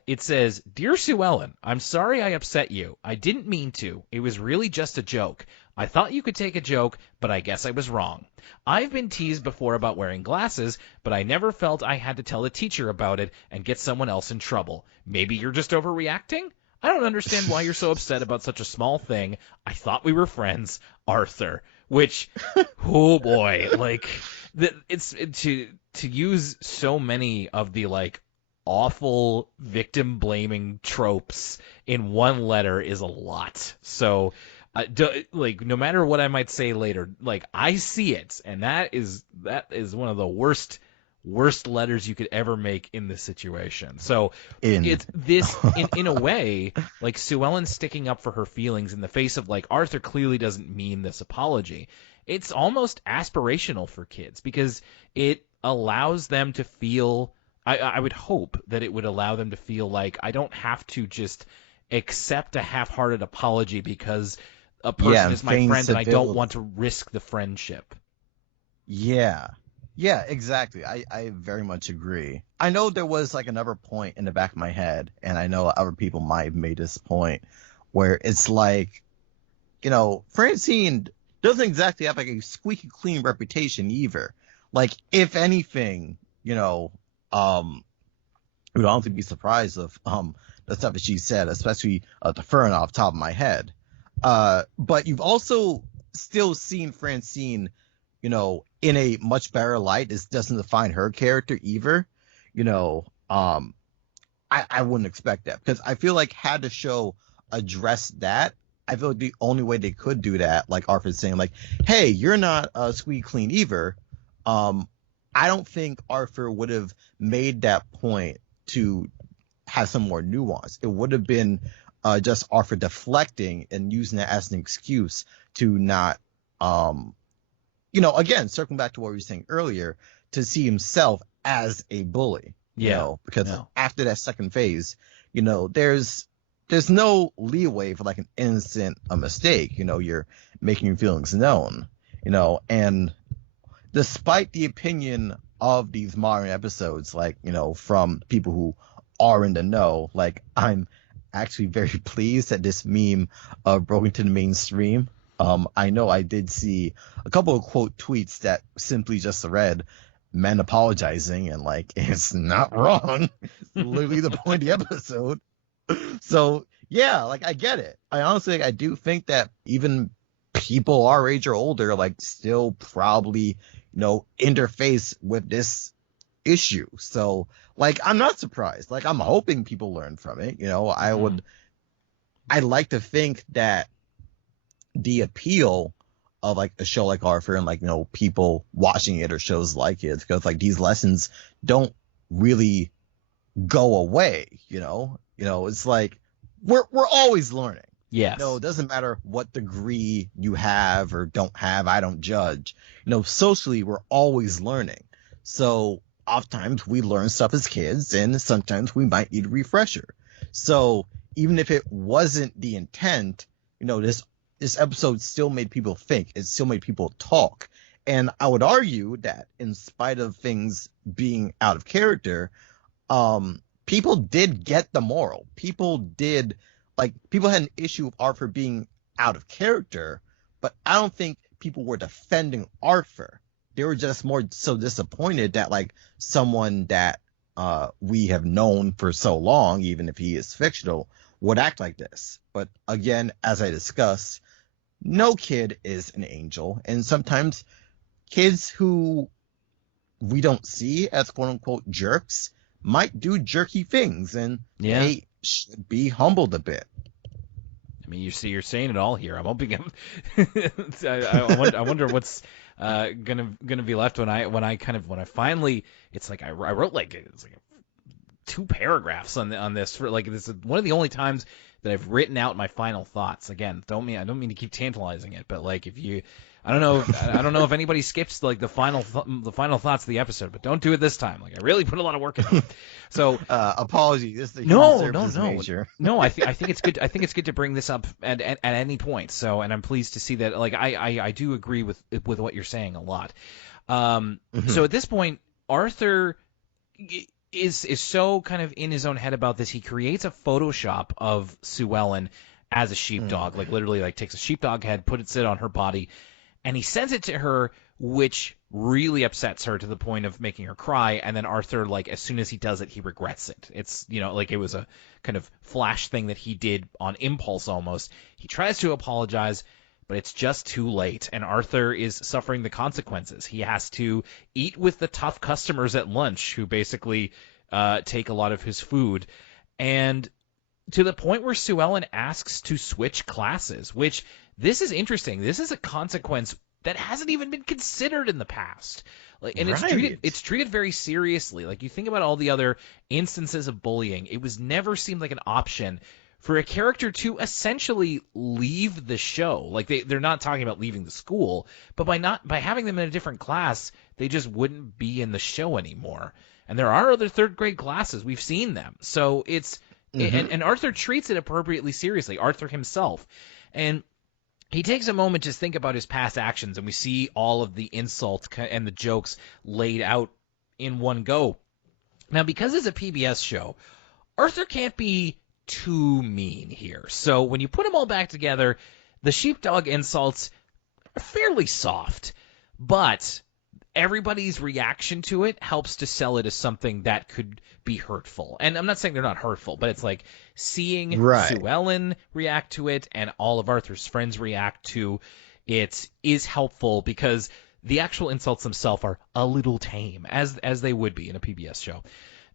it says, "Dear Sue Ellen, I'm sorry I upset you. I didn't mean to. It was really just a joke. I thought you could take a joke, but I guess I was wrong. I've been teased before about wearing glasses, but I never felt I had to tell a teacher about it and get someone else in trouble. Maybe you're just overreacting? I don't understand why you're so upset about such a small thing. I thought we were friends, Arthur." Which, oh boy, like, to use so many of the, like, awful victim blaming tropes in one letter is a lot. So, like, no matter what I might say later, like, I see it, and that is one of the worst letters you could ever make in this situation. So it's this, in a way, like, Sue Ellen sticking up for her feelings in the face of, like, Arthur clearly doesn't mean this apology. It's almost aspirational for kids, because it allows them to feel, I would hope that it would allow them to feel like, I don't have to just accept a half-hearted apology because a person is my friend and I don't want to risk the friendship. Yeah, exactly. I very much agree. I know there was, like, another point in the back of my head, and I know other people might have made this point, where it's like, Francine doesn't exactly have, like, a squeaky clean reputation either. Like, if anything, I would honestly be surprised of the stuff that she said, especially the fern off the top of my head. But you've also still seen Francine, in a much better light. This doesn't define her character either. I wouldn't expect that, because I feel like had the show addressed that, I feel like the only way they could do that, like Arthur's saying, like, hey, you're not squeaky clean either. I don't think Arthur would have made that point to have some more nuance. It would have been just Arthur deflecting and using that as an excuse to not, again, circling back to what we were saying earlier, to see himself as a bully. Because after that second phase, there's no leeway for, like, an innocent mistake. You're making your feelings known. And despite the opinion of these modern episodes, like, from people who are in the know, like, I'm actually very pleased that this meme broke into the mainstream. I know I did see a couple of quote tweets that simply just read, "men apologizing," and, like, it's not wrong. It's literally the point of the episode. So yeah, like, I get it. I honestly, I do think that even people our age or older, like, still probably, interface with this issue. So, like, I'm not surprised. Like, I'm hoping people learn from it. I'd like to think that the appeal of, like, a show like Arthur and, like, people watching it or shows like it, because, like, these lessons don't really go away. It's like we're always learning. Yes. It doesn't matter what degree you have or don't have. I don't judge. Socially, we're always learning. So oftentimes we learn stuff as kids, and sometimes we might need a refresher. So even if it wasn't the intent, this episode still made people think. It still made people talk. And I would argue that in spite of things being out of character, people did get the moral. People had an issue with Arthur being out of character, but I don't think people were defending Arthur. They were just more so disappointed that, like, someone that we have known for so long, even if he is fictional, would act like this. But again, as I discussed, no kid is an angel, and sometimes kids who we don't see as quote unquote jerks might do jerky things, and they should be humbled a bit. I mean, you're saying it all here. I'm hoping I wonder what's gonna be left when I finally. It's like I wrote, like, it's like 2 paragraphs on this for like this is one of the only times that I've written out my final thoughts. Again, I don't mean to keep tantalizing it, but like if you I don't know if anybody skips like the final thoughts of the episode, but don't do it this time. Like I really put a lot of work into it. So apology. This is the no. major. No, I think it's good. I think it's good to bring this up at any point. So, and I'm pleased to see that. Like I do agree with what you're saying a lot. So at this point, Arthur is so kind of in his own head about this. He creates a Photoshop of Sue Ellen as a sheepdog, like literally like takes a sheepdog head, puts it on her body, and he sends it to her, which really upsets her to the point of making her cry. And then Arthur, like as soon as he does it, he regrets it. It's, you know, like it was a kind of flash thing that he did on impulse almost. He tries to apologize, but it's just too late, and Arthur is suffering the consequences. He has to eat with the tough customers at lunch who basically take a lot of his food, and to the point where Sue Ellen asks to switch classes, which this is interesting. This is a consequence that hasn't even been considered in the past. Like, and it's treated very seriously. Like you think about all the other instances of bullying, it was never seemed like an option for a character to essentially leave the show. Like they're not talking about leaving the school, but by having them in a different class, they just wouldn't be in the show anymore. And there are other third grade classes. We've seen them. So it's and Arthur treats it appropriately seriously, Arthur himself. And he takes a moment to think about his past actions, and we see all of the insults and the jokes laid out in one go. Now, because it's a PBS show, Arthur can't be too mean here. So when you put them all back together, the sheepdog insults are fairly soft, but everybody's reaction to it helps to sell it as something that could be hurtful. And I'm not saying they're not hurtful, but it's like seeing Sue Ellen react to it and all of Arthur's friends react to it is helpful, because the actual insults themselves are a little tame, as they would be in a PBS show.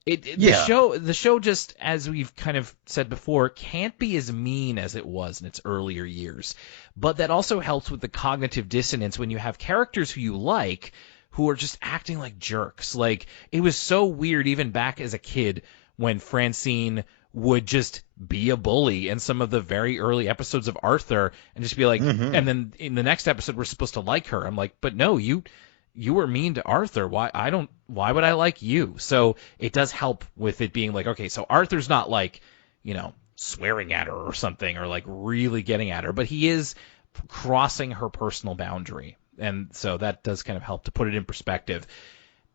The show, just as we've kind of said before, can't be as mean as it was in its earlier years. But that also helps with the cognitive dissonance when you have characters who you like who are just acting like jerks. Like, it was so weird even back as a kid when Francine would just be a bully in some of the very early episodes of Arthur and just be like, and then in the next episode we're supposed to like her. I'm like, but no, you were mean to Arthur. Why would I like you? So it does help with it being like, okay, so Arthur's not like, you know, swearing at her or something or like really getting at her, but he is crossing her personal boundary. And so that does kind of help to put it in perspective.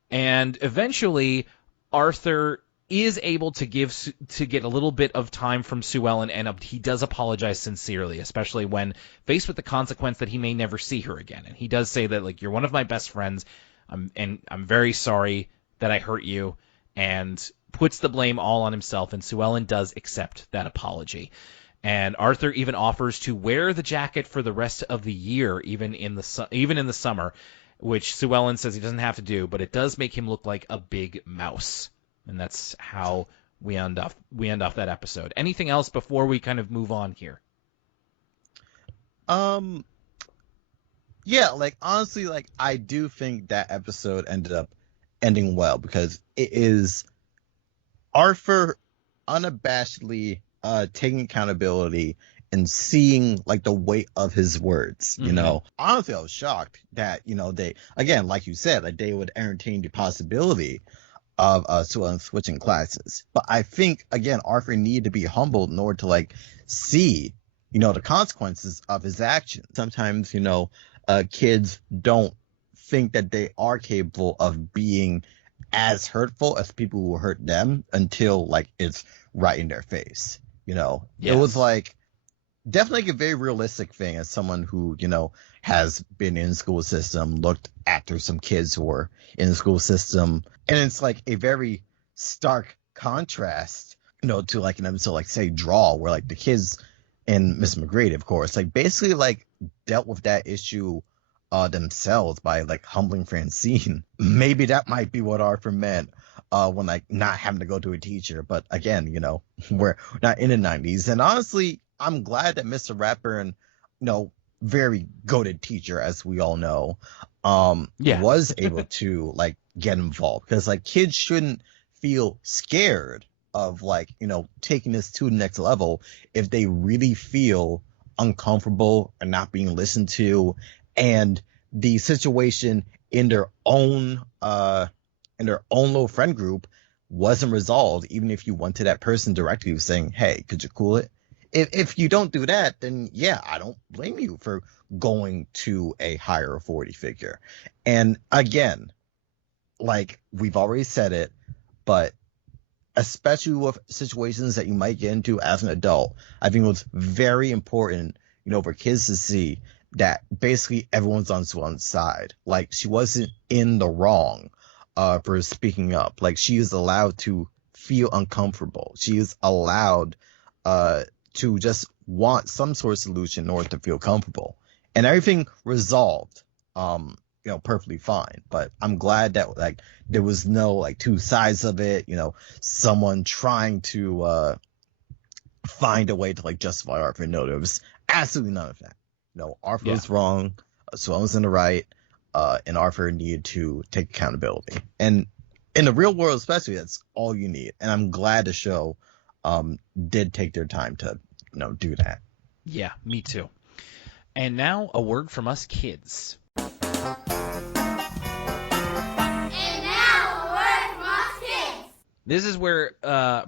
And eventually Arthur is able to get a little bit of time from Sue Ellen, and he does apologize sincerely, especially when faced with the consequence that he may never see her again. And he does say that, like, you're one of my best friends, and I'm very sorry that I hurt you, and puts the blame all on himself, and Sue Ellen does accept that apology. And Arthur even offers to wear the jacket for the rest of the year, even in the summer, which Sue Ellen says he doesn't have to do, but it does make him look like a big mouse. And that's how we end off that episode. Anything else before we kind of move on here? Yeah, like honestly, like I do think that episode ended up ending well, because it is Arthur unabashedly taking accountability and seeing like the weight of his words. You know, honestly, I was shocked that, you know, they, again, like you said, like they would entertain the possibility of Sue Ellen switching classes. But I think, again, Arthur needed to be humbled in order to like see, you know, the consequences of his actions. Sometimes, you know, kids don't think that they are capable of being as hurtful as people who hurt them until like it's right in their face. You know, It was like definitely like a very realistic thing as someone who, you know, has been in the school system, looked after some kids who were in the school system. And it's like a very stark contrast, you know, to like an episode like, say, Draw, where like the kids and Miss McGrady, of course, like basically like dealt with that issue themselves by like humbling Francine. Maybe that might be what Arthur meant when like not having to go to a teacher. But again, you know, we're not in the 90s. And honestly, I'm glad that Mr. Ratburn, you know, very goated teacher, as we all know, was able to like get involved, because like kids shouldn't feel scared of like, taking this to the next level if they really feel uncomfortable or not being listened to, and the situation in their own little friend group wasn't resolved. Even if you went to that person directly saying, hey, could you cool it? If you don't do that, then yeah, I don't blame you for going to a higher authority figure. And again, like we've already said it, but especially with situations that you might get into as an adult, I think it was very important, for kids to see that basically everyone's on one's side. Like, she wasn't in the wrong for speaking up. Like, she is allowed to feel uncomfortable. She is allowed to just want some sort of solution in order to feel comfortable. And everything resolved, perfectly fine. But I'm glad that like there was no like two sides of it, someone trying to find a way to like justify Arthur. No, there was absolutely none of that. Arthur was wrong, Swan was in the right, and Arthur needed to take accountability. And in the real world especially, that's all you need. And I'm glad the show did take their time to do that. Yeah, me too. And now a word from us kids. And now a word from us kids. This is where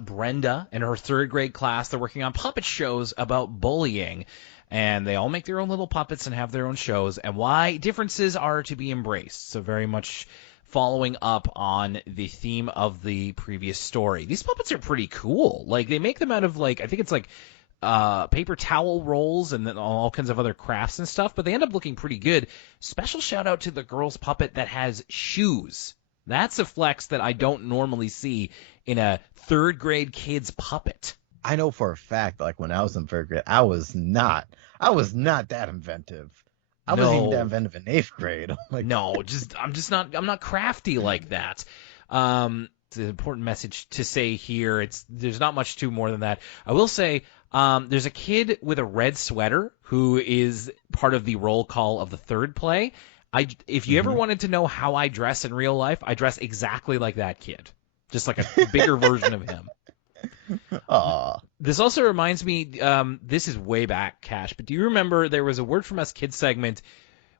Brenda and her third grade class, they're working on puppet shows about bullying. And they all make their own little puppets and have their own shows, and why differences are to be embraced. So very much following up on the theme of the previous story. These puppets are pretty cool. Like, they make them out of, like, I think it's like paper towel rolls and then all kinds of other crafts and stuff, but they end up looking pretty good. Special shout out to the girl's puppet that has shoes. That's a flex that I don't normally see in a third grade kid's puppet. I know for a fact, like when I was in third grade, I was not that inventive. I wasn't even that inventive in 8th grade. I'm not crafty like that. It's an important message to say here. There's not much to more than that. I will say, there's a kid with a red sweater who is part of the roll call of the third play. If you ever wanted to know how I dress in real life, I dress exactly like that kid. Just like a bigger version of him. This also reminds me, this is way back, Kash, but do you remember there was a Word From Us Kids segment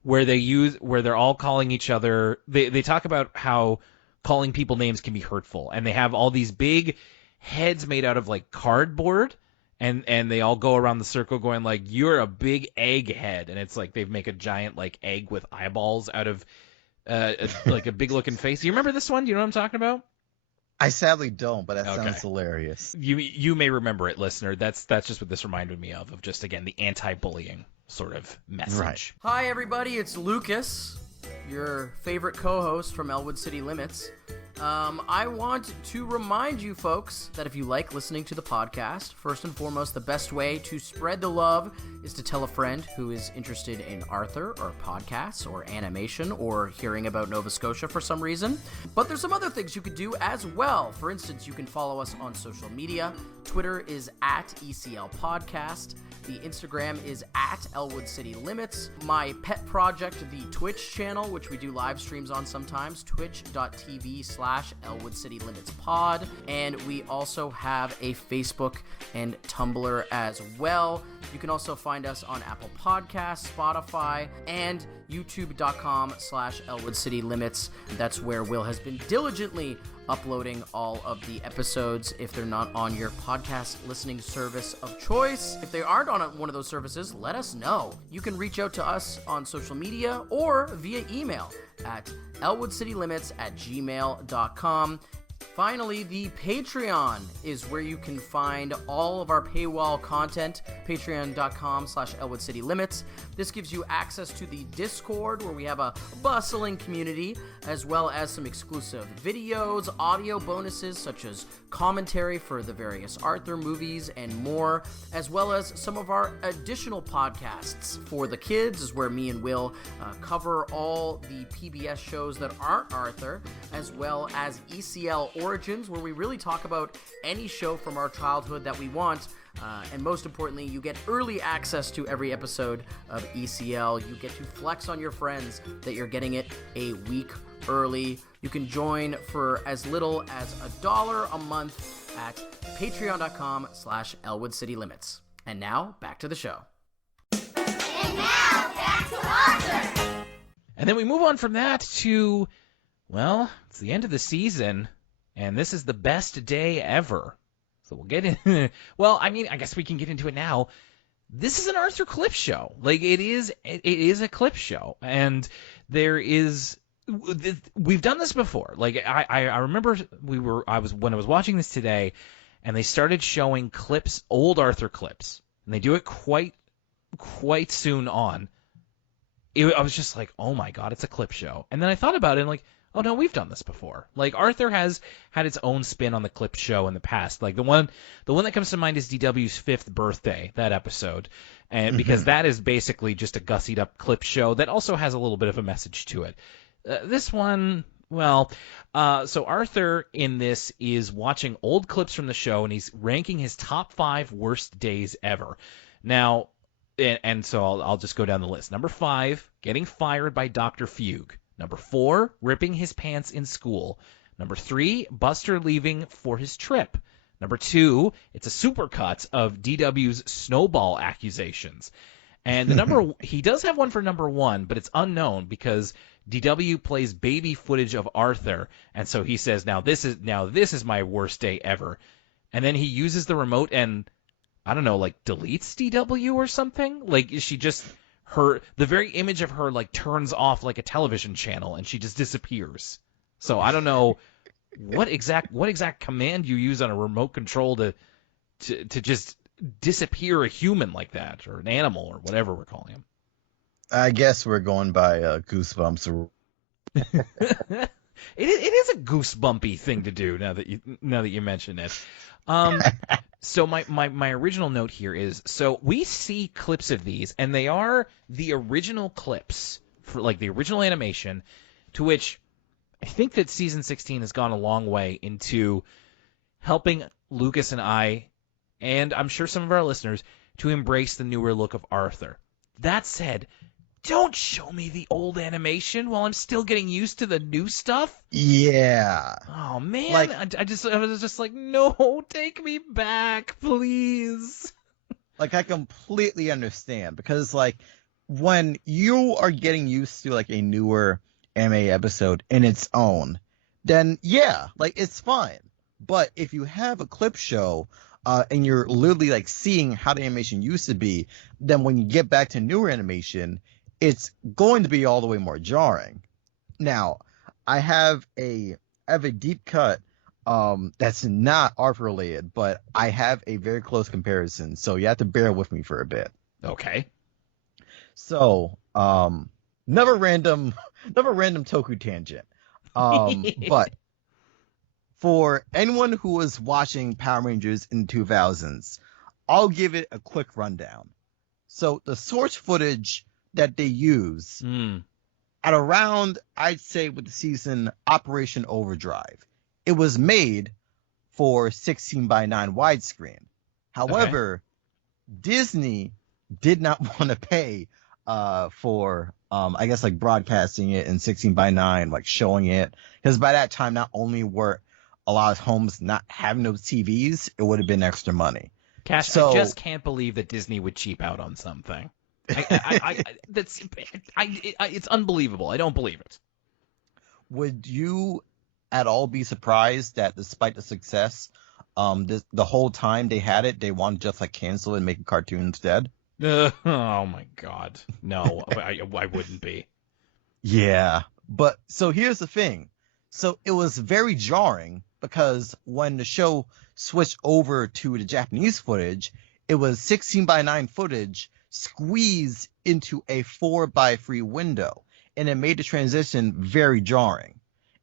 where they're all calling each other, they talk about how calling people names can be hurtful, and they have all these big heads made out of like cardboard, and they all go around the circle going like, you're a big egg head, and it's like they make a giant like egg with eyeballs out of like a big looking face. Do you remember this one? Do you know what I'm talking about? I sadly don't, but that sounds hilarious. You may remember it, listener. That's just what this reminded me of just, again, the anti-bullying sort of message. Right. Hi, everybody. It's Lucas, your favorite co-host from Elwood City Limits. I want to remind you folks that if you like listening to the podcast, first and foremost, the best way to spread the love is to tell a friend who is interested in Arthur or podcasts or animation or hearing about Nova Scotia for some reason. But there's some other things you could do as well. For instance, you can follow us on social media. Twitter is @ECL Podcast. The Instagram is @Elwood City Limits. My pet project, the Twitch channel, which we do live streams on sometimes, twitch.tv/Elwood City Limits Pod. And we also have a Facebook and Tumblr as well. You can also find us on Apple Podcasts, Spotify, and youtube.com/Elwood City Limits. That's where Will has been diligently uploading all of the episodes if they're not on your podcast listening service of choice. If they aren't on one of those services, let us know. You can reach out to us on social media or via email at elwoodcitylimits@gmail.com. Finally, the Patreon is where you can find all of our paywall content, patreon.com/Elwood City Limits. This gives you access to the Discord, where we have a bustling community, as well as some exclusive videos, audio bonuses, such as commentary for the various Arthur movies and more, as well as some of our additional podcasts. For the kids is where me and Will cover all the PBS shows that aren't Arthur, as well as ECL Origins, where we really talk about any show from our childhood that we want. And most importantly, you get early access to every episode of ECL. You get to flex on your friends that you're getting it a week early. You can join for as little as $1 a month at patreon.com/ElwoodCityLimits. And now, back to the show. And now, back to Arthur. And then we move on from that to, well, it's the end of the season, and this is the best day ever. So we'll get in. Well, I mean, I guess we can get into it now. This is an Arthur clip show. Like, it is a clip show, and we've done this before. Like, I remember when I was watching this today, and they started showing clips, old Arthur clips, and they do it quite soon on. I was just like, oh my god, it's a clip show. And then I thought about it, and like, oh no, we've done this before. Like, Arthur has had its own spin on the clip show in the past. Like, the one that comes to mind is DW's 5th birthday, that episode, and because that is basically just a gussied up clip show that also has a little bit of a message to it. This one, well, so Arthur in this is watching old clips from the show, and he's ranking his top 5 worst days ever. Now, and so I'll just go down the list. Number 5, getting fired by Dr. Fugue. Number 4, ripping his pants in school. Number 3, Buster leaving for his trip. Number 2, it's a supercut of DW's snowball accusations. And he does have one for number 1, but it's unknown because DW plays baby footage of Arthur, and so he says, now this is my worst day ever. And then he uses the remote and, I don't know, like deletes DW or something? Like, she just, the very image of her like turns off like a television channel and she just disappears. So I don't know what exact command you use on a remote control to just disappear a human like that, or an animal, or whatever we're calling him. I guess we're going by Goosebumps. It is a goosebumpy thing to do now that you mention it. So my original note here is, so we see clips of these, and they are the original clips for like the original animation, to which I think that season 16 has gone a long way into helping Lucas and I, and I'm sure some of our listeners, to embrace the newer look of Arthur. That said, don't show me the old animation while I'm still getting used to the new stuff. Yeah. Oh man, Like, I was just like, no, take me back, please. Like, I completely understand, because like when you are getting used to like a newer anime episode in its own, then yeah, like it's fine. But if you have a clip show and you're literally like seeing how the animation used to be, then when you get back to newer animation, it's going to be all the way more jarring. Now, I have a deep cut that's not ARP related, but I have a very close comparison, so you have to bear with me for a bit. Okay. So, never random Toku tangent. But for anyone who was watching Power Rangers in the 2000s, I'll give it a quick rundown. So the source footage that they use at around, I'd say with the season Operation Overdrive, it was made for 16:9 widescreen. However, Disney did not want to pay for I guess like broadcasting it in 16:9, like showing it, because by that time not only were a lot of homes not having those TVs, it would have been extra money. Cash, So, I just can't believe that Disney would cheap out on something. It's unbelievable. I don't believe it. would you at all be surprised that despite the success, the whole time they had it, they wanted to just like cancel it and make a cartoon instead? Oh my god, no, I wouldn't be. Yeah, but so here's the thing. So it was very jarring because when the show switched over to the Japanese footage, it was 16:9 footage squeezed into a 4:3 window, and it made the transition very jarring.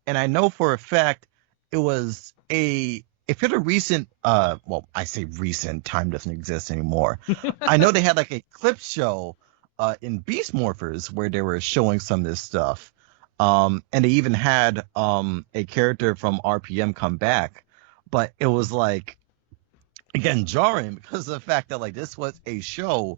And I know for a fact it was if you're a recent, well, I say recent, time doesn't exist anymore. I know they had like a clip show in Beast Morphers where they were showing some of this stuff. And they even had a character from RPM come back. But it was like, again, jarring because of the fact that like this was a show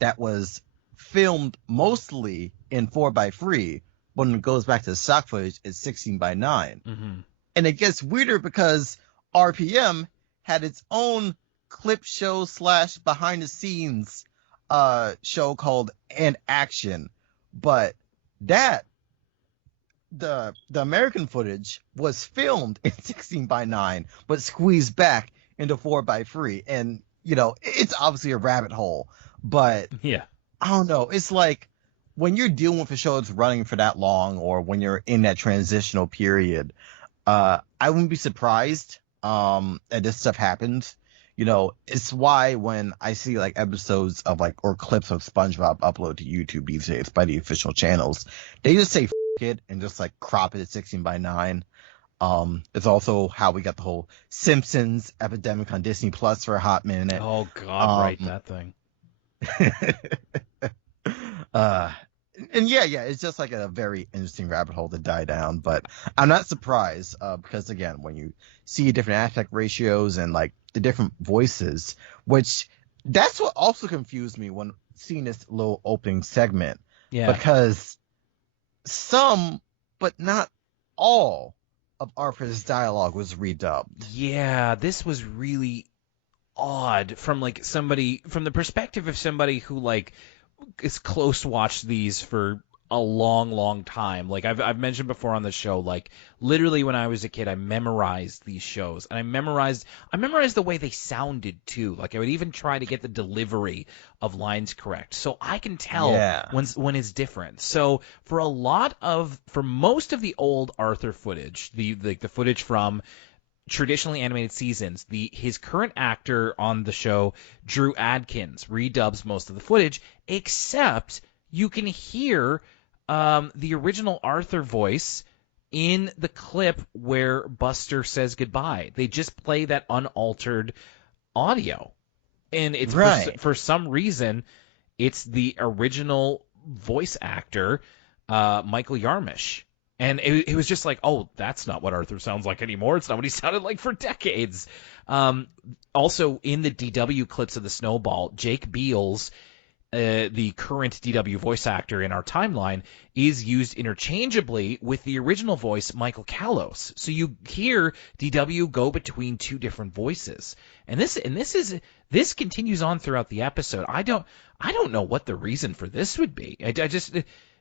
that was filmed mostly in 4:3. When it goes back to the stock footage, it's 16:9. Mm-hmm. And it gets weirder because RPM had its own clip show / behind the scenes show called And Action, but that the American footage was filmed in 16:9 but squeezed back into 4:3, and it's obviously a rabbit hole, but Yeah. I don't know, it's like when you're dealing with a show that's running for that long, or when you're in that transitional period, I wouldn't be surprised that this stuff happens. It's why when I see like episodes of or clips of SpongeBob upload to YouTube these days by the official channels, they just say F it and just crop it at 16:9. It's also how we got the whole Simpsons epidemic on Disney Plus for a hot minute. Oh God, right, that thing. And yeah, it's just a very interesting rabbit hole to die down, but I'm not surprised, because again, when you see different aspect ratios and the different voices, which that's what also confused me when seeing this little opening segment. Yeah. Because some, but not all, of Arthur's dialogue was redubbed. Yeah, this was really odd from the perspective of somebody who is close watched these for a long time. I've mentioned before on the show, literally when I was a kid, I memorized these shows, and I memorized the way they sounded too. I would even try to get the delivery of lines correct, so I can tell when it's different. So for most of the old Arthur footage, the footage from traditionally animated seasons, his current actor on the show, Drew Adkins, redubs most of the footage, except you can hear the original Arthur voice in the clip where Buster says goodbye. They just play that unaltered audio, and it's for some reason it's the original voice actor, Michael Yarmish. And it was just oh, that's not what Arthur sounds like anymore. It's not what he sounded like for decades. Also, in the DW clips of the Snowball, Jake Beals, the current DW voice actor in our timeline, is used interchangeably with the original voice, Michael Kalos. So you hear DW go between two different voices. And this continues on throughout the episode. I don't know what the reason for this would be.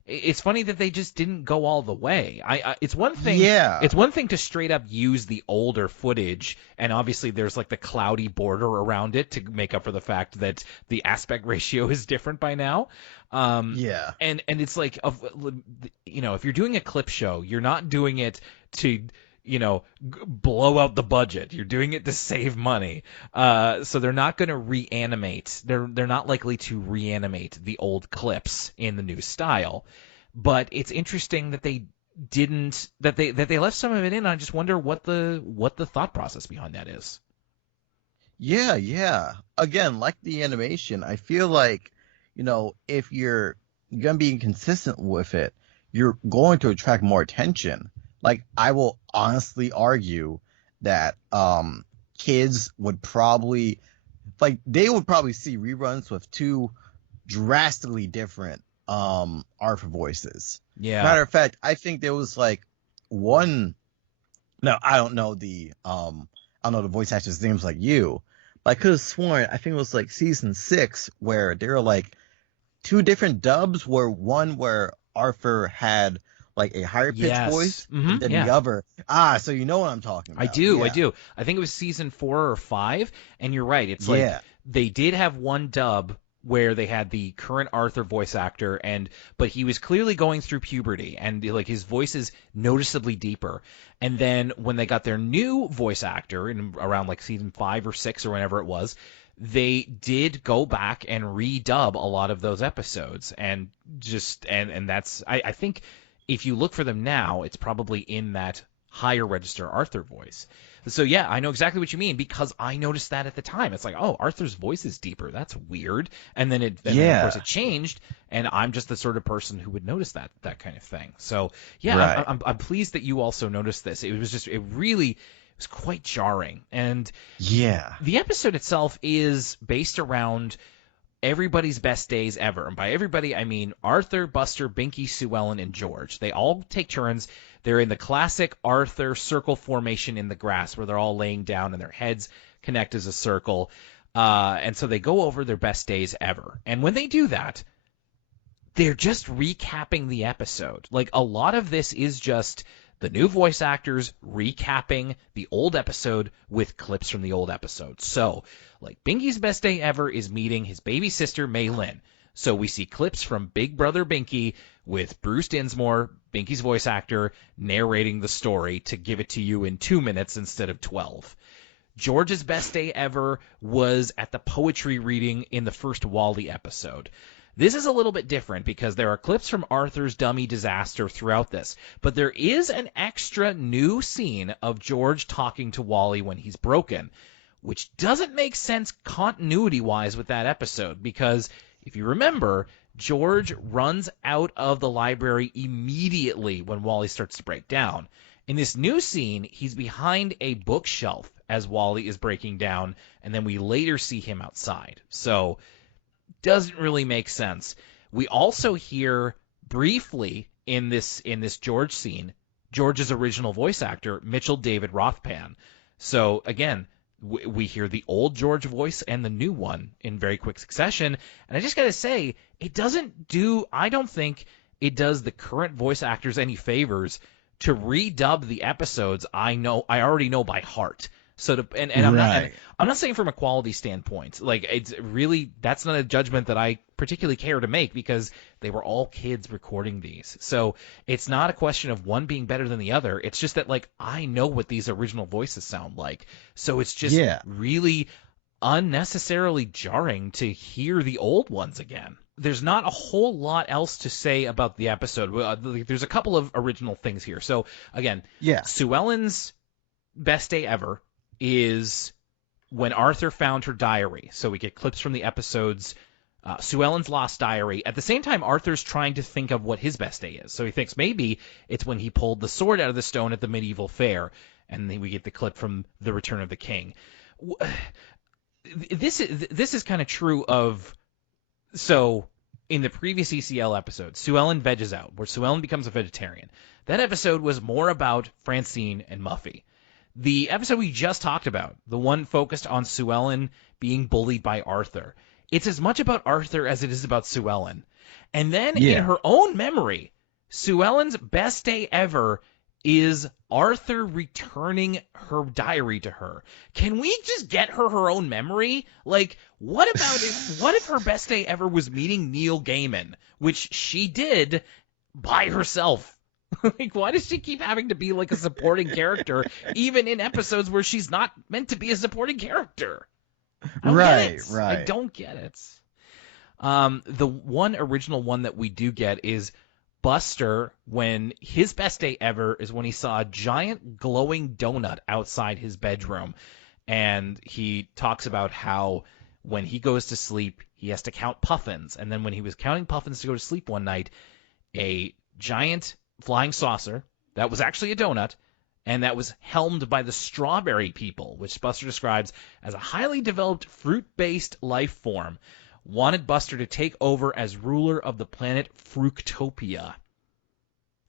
It's funny that they just didn't go all the way. It's one thing. Yeah. It's one thing to straight up use the older footage, and obviously there's the cloudy border around it to make up for the fact that the aspect ratio is different by now. Yeah. And it's if you're doing a clip show, you're not doing it to blow out the budget. You're doing it to save money. So they're not going to reanimate. They're not likely to reanimate the old clips in the new style. But it's interesting that they didn't, that they left some of it in. I just wonder what the thought process behind that is. Yeah. Again, like the animation, I feel if you're going to be inconsistent with it, you're going to attract more attention. I will honestly argue that kids would probably see reruns with two drastically different Arthur voices. Yeah. Matter of fact, I think there was one. No, I don't know the voice actor's names like you, but I could have sworn I think it was season 6 where there were two different dubs, where Arthur had a higher pitched voice than the other. So you know what I'm talking about. I do. I think it was season 4 or 5, and you're right. It's they did have one dub where they had the current Arthur voice actor, but he was clearly going through puberty, and his voice is noticeably deeper. And then when they got their new voice actor in around season 5 or 6 or whenever it was, they did go back and redub a lot of those episodes, and that's I think. If you look for them now, it's probably in that higher register Arthur voice. So yeah, I know exactly what you mean, because I noticed that at the time. It's oh, Arthur's voice is deeper. That's weird. And then of course it changed, and I'm just the sort of person who would notice that kind of thing. So yeah, right. I'm pleased that you also noticed this. It was quite jarring. And yeah, the episode itself is based around everybody's best days ever. And by everybody, I mean Arthur, Buster, Binky, Sue Ellen, and George. They all take turns. They're in the classic Arthur circle formation in the grass, where they're all laying down and their heads connect as a circle. And so they go over their best days ever. And when they do that, they're just recapping the episode. Like, a lot of this is just the new voice actors recapping the old episode with clips from the old episode. So, like, Binky's best day ever is meeting his baby sister, Mei Lin. So we see clips from Big Brother Binky with Bruce Dinsmore, Binky's voice actor, narrating the story to give it to you in 2 minutes instead of 12. George's best day ever was at the poetry reading in the first Wally episode. This is a little bit different because there are clips from Arthur's dummy disaster throughout this, but there is an extra new scene of George talking to Wally when he's broken, which doesn't make sense continuity-wise with that episode because, if you remember, George runs out of the library immediately when Wally starts to break down. In this new scene, he's behind a bookshelf as Wally is breaking down, and then we later see him outside. So, doesn't really make sense. We also hear briefly in this George scene, George's original voice actor, Mitchell David Rothpan. So, again, we hear the old George voice and the new one in very quick succession. And I just got to say, I don't think it does the current voice actors any favors to redub the episodes I already know by heart. So I'm not saying from a quality standpoint. Like, it's really, that's not a judgment that I particularly care to make because they were all kids recording these. So it's not a question of one being better than the other. It's just that, like, I know what these original voices sound like. So it's just really unnecessarily jarring to hear the old ones again. There's not a whole lot else to say about the episode. There's a couple of original things here. So, again, Sue Ellen's best day ever is when Arthur found her diary. So we get clips from the episodes Sue Ellen's lost diary. At the same time, Arthur's trying to think of what his best day is. So he thinks maybe it's when he pulled the sword out of the stone at the medieval fair. And then we get the clip from The Return of the King. This is kind of true of... So, in the previous ECL episode, Sue Ellen veges out, where Sue Ellen becomes a vegetarian. That episode was more about Francine and Muffy. The episode we just talked about, the one focused on Sue Ellen being bullied by Arthur, it's as much about Arthur as it is about Sue Ellen. And then, in her own memory, Sue Ellen's best day ever is Arthur returning her diary to her. Can we just get her own memory? Like, what if her best day ever was meeting Neil Gaiman, which she did by herself? Like, why does she keep having to be like a supporting character, even in episodes where she's not meant to be a supporting character? Right. I don't get it. The one original one that we do get is Buster, when his best day ever is when he saw a giant glowing donut outside his bedroom. And he talks about how when he goes to sleep, he has to count puffins. And then when he was counting puffins to go to sleep one night, a giant flying saucer that was actually a donut and that was helmed by the strawberry people, which Buster describes as a highly developed fruit-based life form, wanted Buster to take over as ruler of the planet Fruitopia.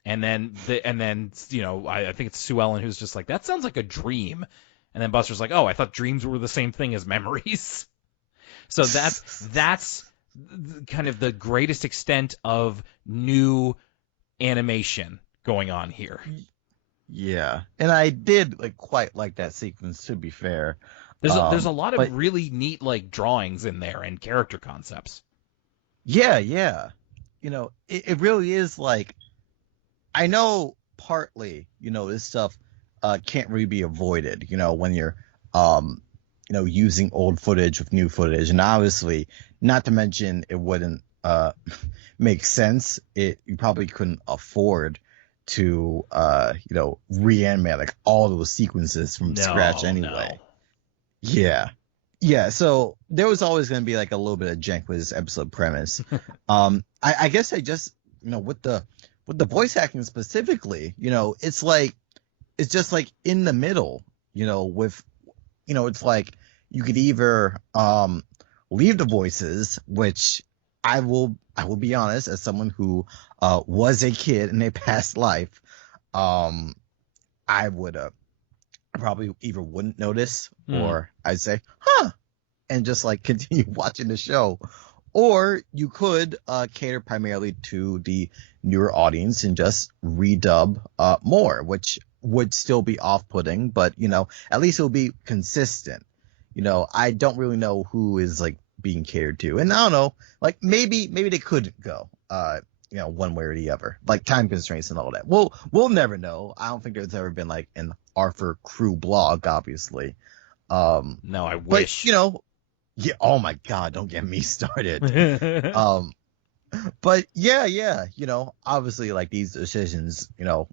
And then I think it's Sue Ellen who's just like, that sounds like a dream. And then Buster's like, oh, I thought dreams were the same thing as memories. So that's kind of the greatest extent of new animation going on here. Yeah, and I did quite like that sequence, to be fair. There's a lot of really neat drawings in there and character concepts. Yeah. It really is I know partly, this stuff can't really be avoided, when you're using old footage with new footage, and obviously, not to mention it wouldn't make sense. You probably couldn't afford to reanimate all those sequences from scratch anyway. No. Yeah, so there was always going to be a little bit of jank with this episode premise. I guess I just with the voice acting specifically, it's just in the middle, with it's you could either leave the voices, which I will be honest, as someone who was a kid in a past life, I would probably either wouldn't notice or I'd say, huh, and just like continue watching the show. Or you could cater primarily to the newer audience and just redub more, which would still be off-putting, but, you know, at least it'll be consistent. You know, I don't really know who is like being catered to. And I don't know, like maybe they couldn't go, you know, one way or the other, like time constraints and all that. We'll never know. I don't think there's ever been like an Arthur crew blog, obviously. No, I wish. But, you know, yeah. Oh my God, don't get me started. But yeah, you know, obviously like these decisions, you know,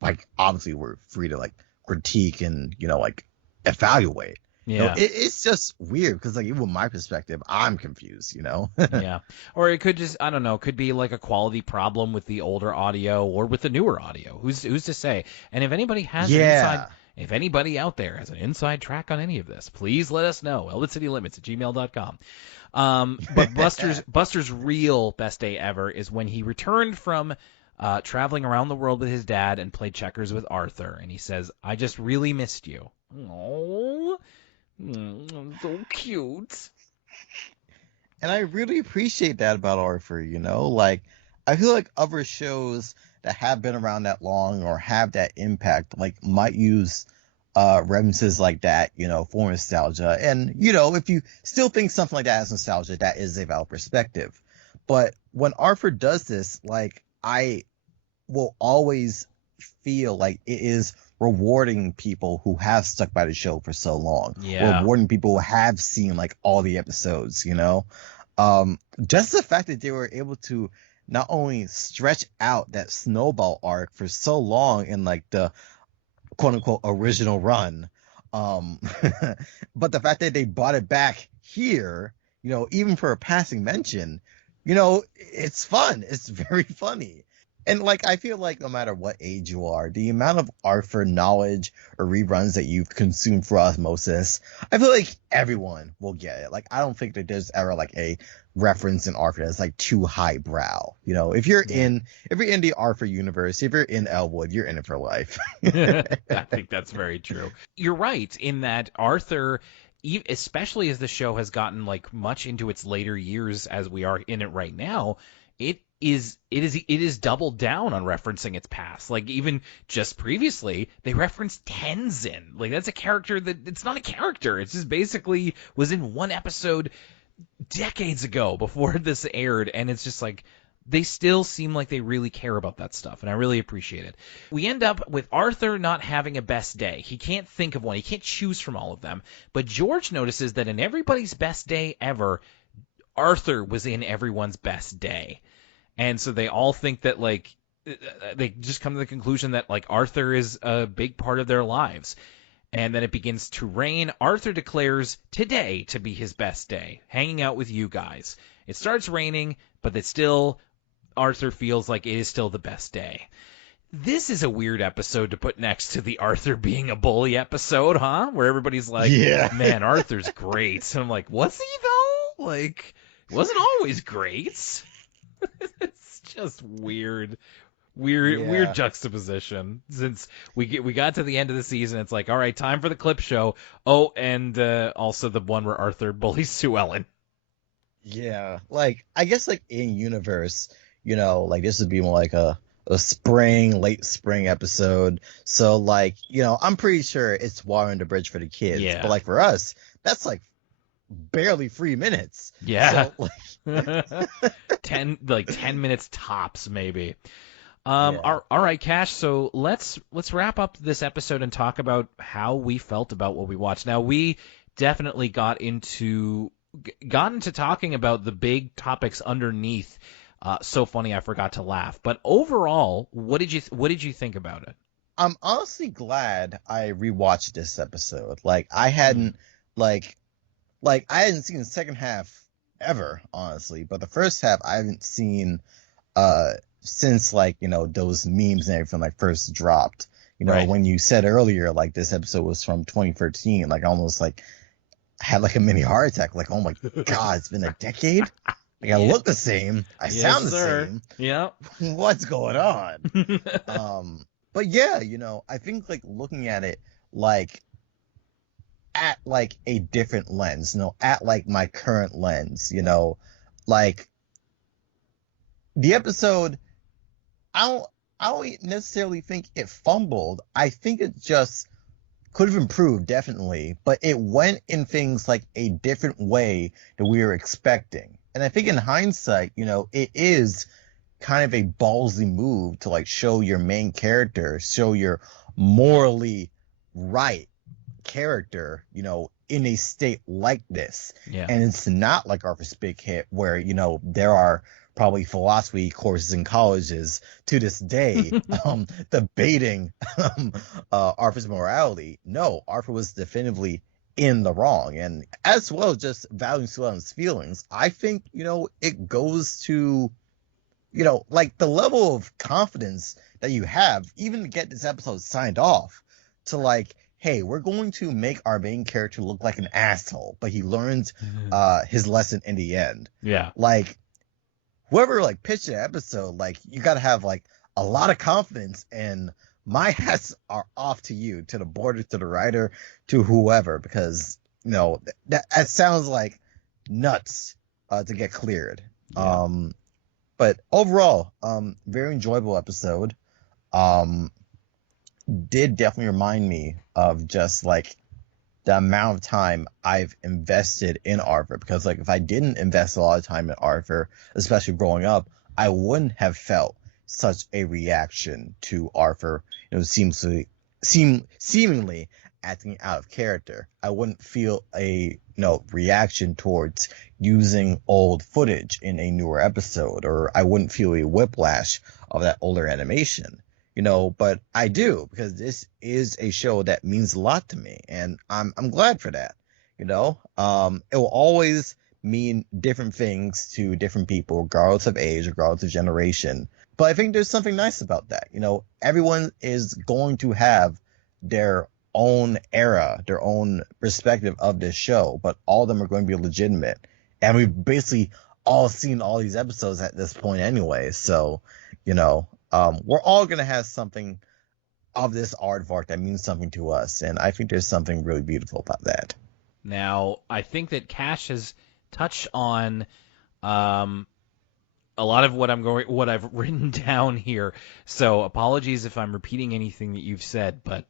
like obviously we're free to like critique and, you know, like evaluate. Yeah. You know, it's just weird because like even with my perspective, I'm confused, you know. Yeah. Or it could just, I don't know, could be like a quality problem with the older audio or with the newer audio. Who's to say? And if anybody has an inside, if anybody out there has an inside track on any of this, please let us know. elwoodcitylimits@gmail.com. But Buster's real best day ever is when he returned from traveling around the world with his dad and played checkers with Arthur, and he says, "I just really missed you." Oh, so cute. And I really appreciate that about Arthur, you know? Like, I feel like other shows that have been around that long or have that impact, like, might use references like that, you know, for nostalgia. And, you know, if you still think something like that is nostalgia, that is a valid perspective. But when Arthur does this, like, I will always feel like it is rewarding people who have stuck by the show for so long. Yeah. Rewarding people who have seen like all the episodes, you know. Just the fact that they were able to not only stretch out that snowball arc for so long in like the quote unquote original run, but the fact that they brought it back here, you know, even for a passing mention, you know, it's fun. It's very funny. And, like, I feel like no matter what age you are, the amount of Arthur knowledge or reruns that you've consumed for osmosis, I feel like everyone will get it. Like, I don't think that there's ever, like, a reference in Arthur that's, like, too highbrow. You know, if you're in the Arthur universe, if you're in Elwood, you're in it for life. I think that's very true. You're right in that Arthur, especially as the show has gotten, like, much into its later years as we are in it right now, it is doubled down on referencing its past. Like even just previously, they referenced Tenzin. Like that's a character that it's not a character. It's just basically was in one episode decades ago before this aired, and it's just like they still seem like they really care about that stuff, and I really appreciate it. We end up with Arthur not having a best day. He can't think of one. He can't choose from all of them. But George notices that in everybody's best day ever, Arthur was in everyone's best day. And so they all think that, like, they just come to the conclusion that, like, Arthur is a big part of their lives. And then it begins to rain. Arthur declares today to be his best day, hanging out with you guys. It starts raining, but it's still, Arthur feels like it is still the best day. This is a weird episode to put next to the Arthur being a bully episode, huh? Where everybody's like, yeah, man, Arthur's great. And I'm like, was he, though? Like, it wasn't always great. It's just weird juxtaposition. Since we got to the end of the season, it's like, all right, time for the clip show. Oh, and also the one where Arthur bullies Sue Ellen. Yeah, like I guess like in universe, you know, like this would be more like a late spring episode. So like, you know, I'm pretty sure it's water under the bridge for the kids. Yeah. But like for us, that's like barely 3 minutes. Yeah. So, like... 10 minutes tops, maybe. Yeah. All right, Kash. So let's wrap up this episode and talk about how we felt about what we watched. Now we definitely got into talking about the big topics underneath. So funny, I forgot to laugh. But overall, what did you think about it? I'm honestly glad I rewatched this episode. Like I hadn't I hadn't seen the second half ever, honestly, but the first half I haven't seen since like, you know, those memes and everything like first dropped. You know, right. When you said earlier like this episode was from 2013, like almost like I had like a mini heart attack. Like, oh my God, it's been a decade. Like I look the same, I sound the same. Yeah. What's going on? But yeah, you know, I think like looking at it like at like a different lens, at like my current lens, like the episode, I don't necessarily think it fumbled. I think it just could have improved, definitely, but it went in things like a different way that we were expecting. And I think in hindsight, it is kind of a ballsy move to like show your main character, show your morally right character, in a state like this. Yeah. And it's not like Arthur's Big Hit where, there are probably philosophy courses in colleges to this day debating Arthur's morality. No, Arthur was definitively in the wrong. And as well as just valuing Suellen's feelings, I think, it goes to, like the level of confidence that you have, even to get this episode signed off, to like, hey, we're going to make our main character look like an asshole, but he learns his lesson in the end. Yeah. Like, whoever like pitched the episode, like you got to have like a lot of confidence, and my hats are off to you, to the boarder, to the writer, to whoever, because that sounds like nuts to get cleared. Yeah. But overall, very enjoyable episode. Did definitely remind me of just like the amount of time I've invested in Arthur, because like if I didn't invest a lot of time in Arthur, especially growing up, I wouldn't have felt such a reaction to Arthur, seemingly acting out of character. I wouldn't feel a reaction towards using old footage in a newer episode, or I wouldn't feel a whiplash of that older animation. But I do, because this is a show that means a lot to me, and I'm glad for that. It will always mean different things to different people, regardless of age, regardless of generation. But I think there's something nice about that. Everyone is going to have their own era, their own perspective of this show, but all of them are going to be legitimate. And we've basically all seen all these episodes at this point anyway, so, we're all going to have something of this aardvark that means something to us, and I think there's something really beautiful about that. Now, I think that Kash has touched on a lot of what I've written down here. So apologies if I'm repeating anything that you've said, but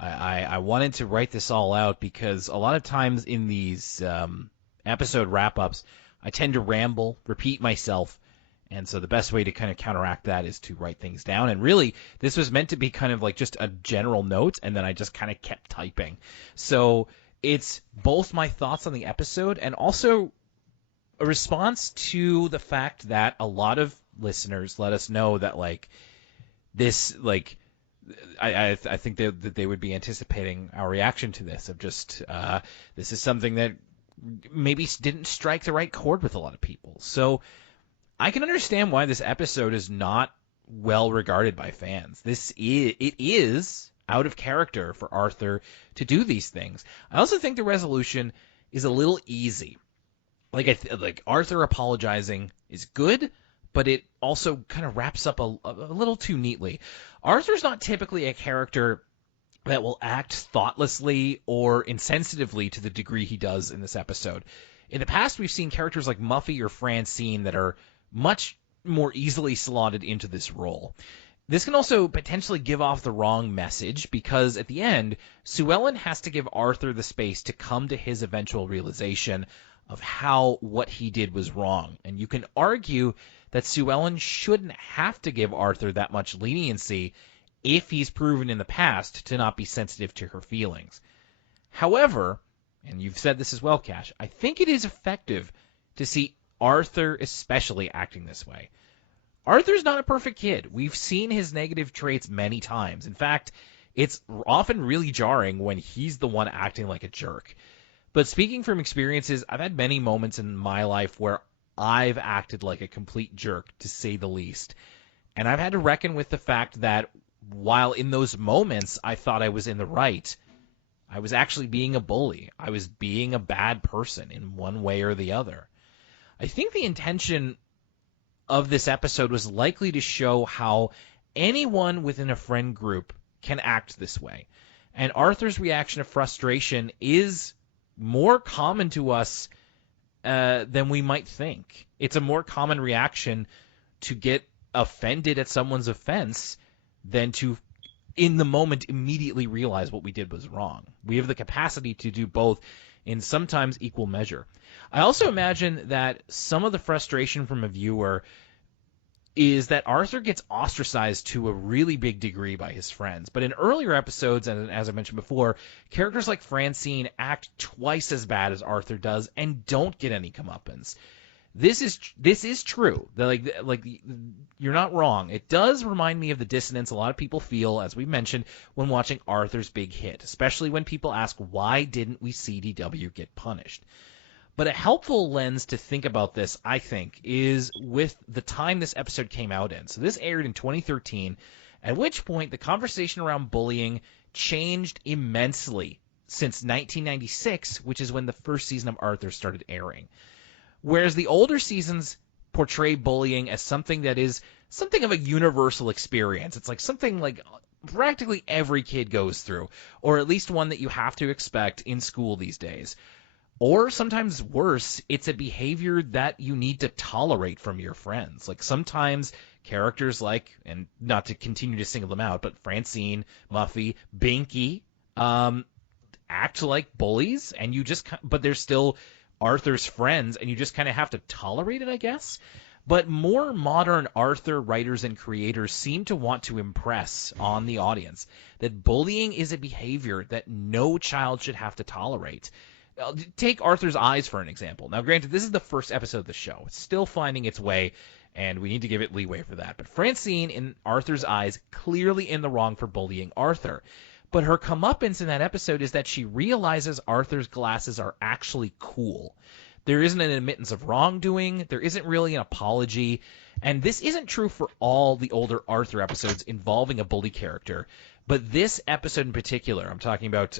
I wanted to write this all out because a lot of times in these episode wrap-ups, I tend to ramble, repeat myself. And so the best way to kind of counteract that is to write things down. And really, this was meant to be kind of like just a general note, and then I just kind of kept typing. So it's both my thoughts on the episode and also a response to the fact that a lot of listeners let us know that, like, this, like, I think that they would be anticipating our reaction to this, of just this is something that maybe didn't strike the right chord with a lot of people. So I can understand why this episode is not well regarded by fans. It is out of character for Arthur to do these things. I also think the resolution is a little easy. Like Arthur apologizing is good, but it also kind of wraps up a little too neatly. Arthur's not typically a character that will act thoughtlessly or insensitively to the degree he does in this episode. In the past, we've seen characters like Muffy or Francine that are much more easily slotted into this role. This can also potentially give off the wrong message, because at the end, Suellen has to give Arthur the space to come to his eventual realization of how what he did was wrong. And you can argue that Suellen shouldn't have to give Arthur that much leniency if he's proven in the past to not be sensitive to her feelings. However, and you've said this as well, Kash, I think it is effective to see Arthur especially acting this way. Arthur's not a perfect kid. We've seen his negative traits many times. In fact, it's often really jarring when he's the one acting like a jerk. But speaking from experiences, I've had many moments in my life where I've acted like a complete jerk, to say the least. And I've had to reckon with the fact that while in those moments I thought I was in the right, I was actually being a bully. I was being a bad person in one way or the other. I think the intention of this episode was likely to show how anyone within a friend group can act this way. And Arthur's reaction of frustration is more common to us than we might think. It's a more common reaction to get offended at someone's offense than to, in the moment, immediately realize what we did was wrong. We have the capacity to do both in sometimes equal measure. I also imagine that some of the frustration from a viewer is that Arthur gets ostracized to a really big degree by his friends. But in earlier episodes, and as I mentioned before, characters like Francine act twice as bad as Arthur does and don't get any comeuppance. This is true. Like you're not wrong. It does remind me of the dissonance a lot of people feel, as we mentioned, when watching Arthur's big hit, especially when people ask, why didn't we see DW get punished? But a helpful lens to think about this, I think, is with the time this episode came out in. So this aired in 2013, at which point the conversation around bullying changed immensely since 1996, which is when the first season of Arthur started airing. Whereas the older seasons portray bullying as something that is something of a universal experience. It's like something like practically every kid goes through, or at least one that you have to expect in school these days. Or sometimes worse, it's a behavior that you need to tolerate from your friends. Like sometimes characters like, and not to continue to single them out, but Francine, Muffy, Binky, act like bullies, and you just, but they're still Arthur's friends, and you just kind of have to tolerate it, I guess. But more modern Arthur writers and creators seem to want to impress on the audience that bullying is a behavior that no child should have to tolerate. Take Arthur's Eyes for an example. Now, granted, this is the first episode of the show. It's still finding its way, and we need to give it leeway for that. But Francine in Arthur's Eyes clearly in the wrong for bullying Arthur. But her comeuppance in that episode is that she realizes Arthur's glasses are actually cool. There isn't an admittance of wrongdoing. There isn't really an apology. And this isn't true for all the older Arthur episodes involving a bully character. But this episode in particular, I'm talking about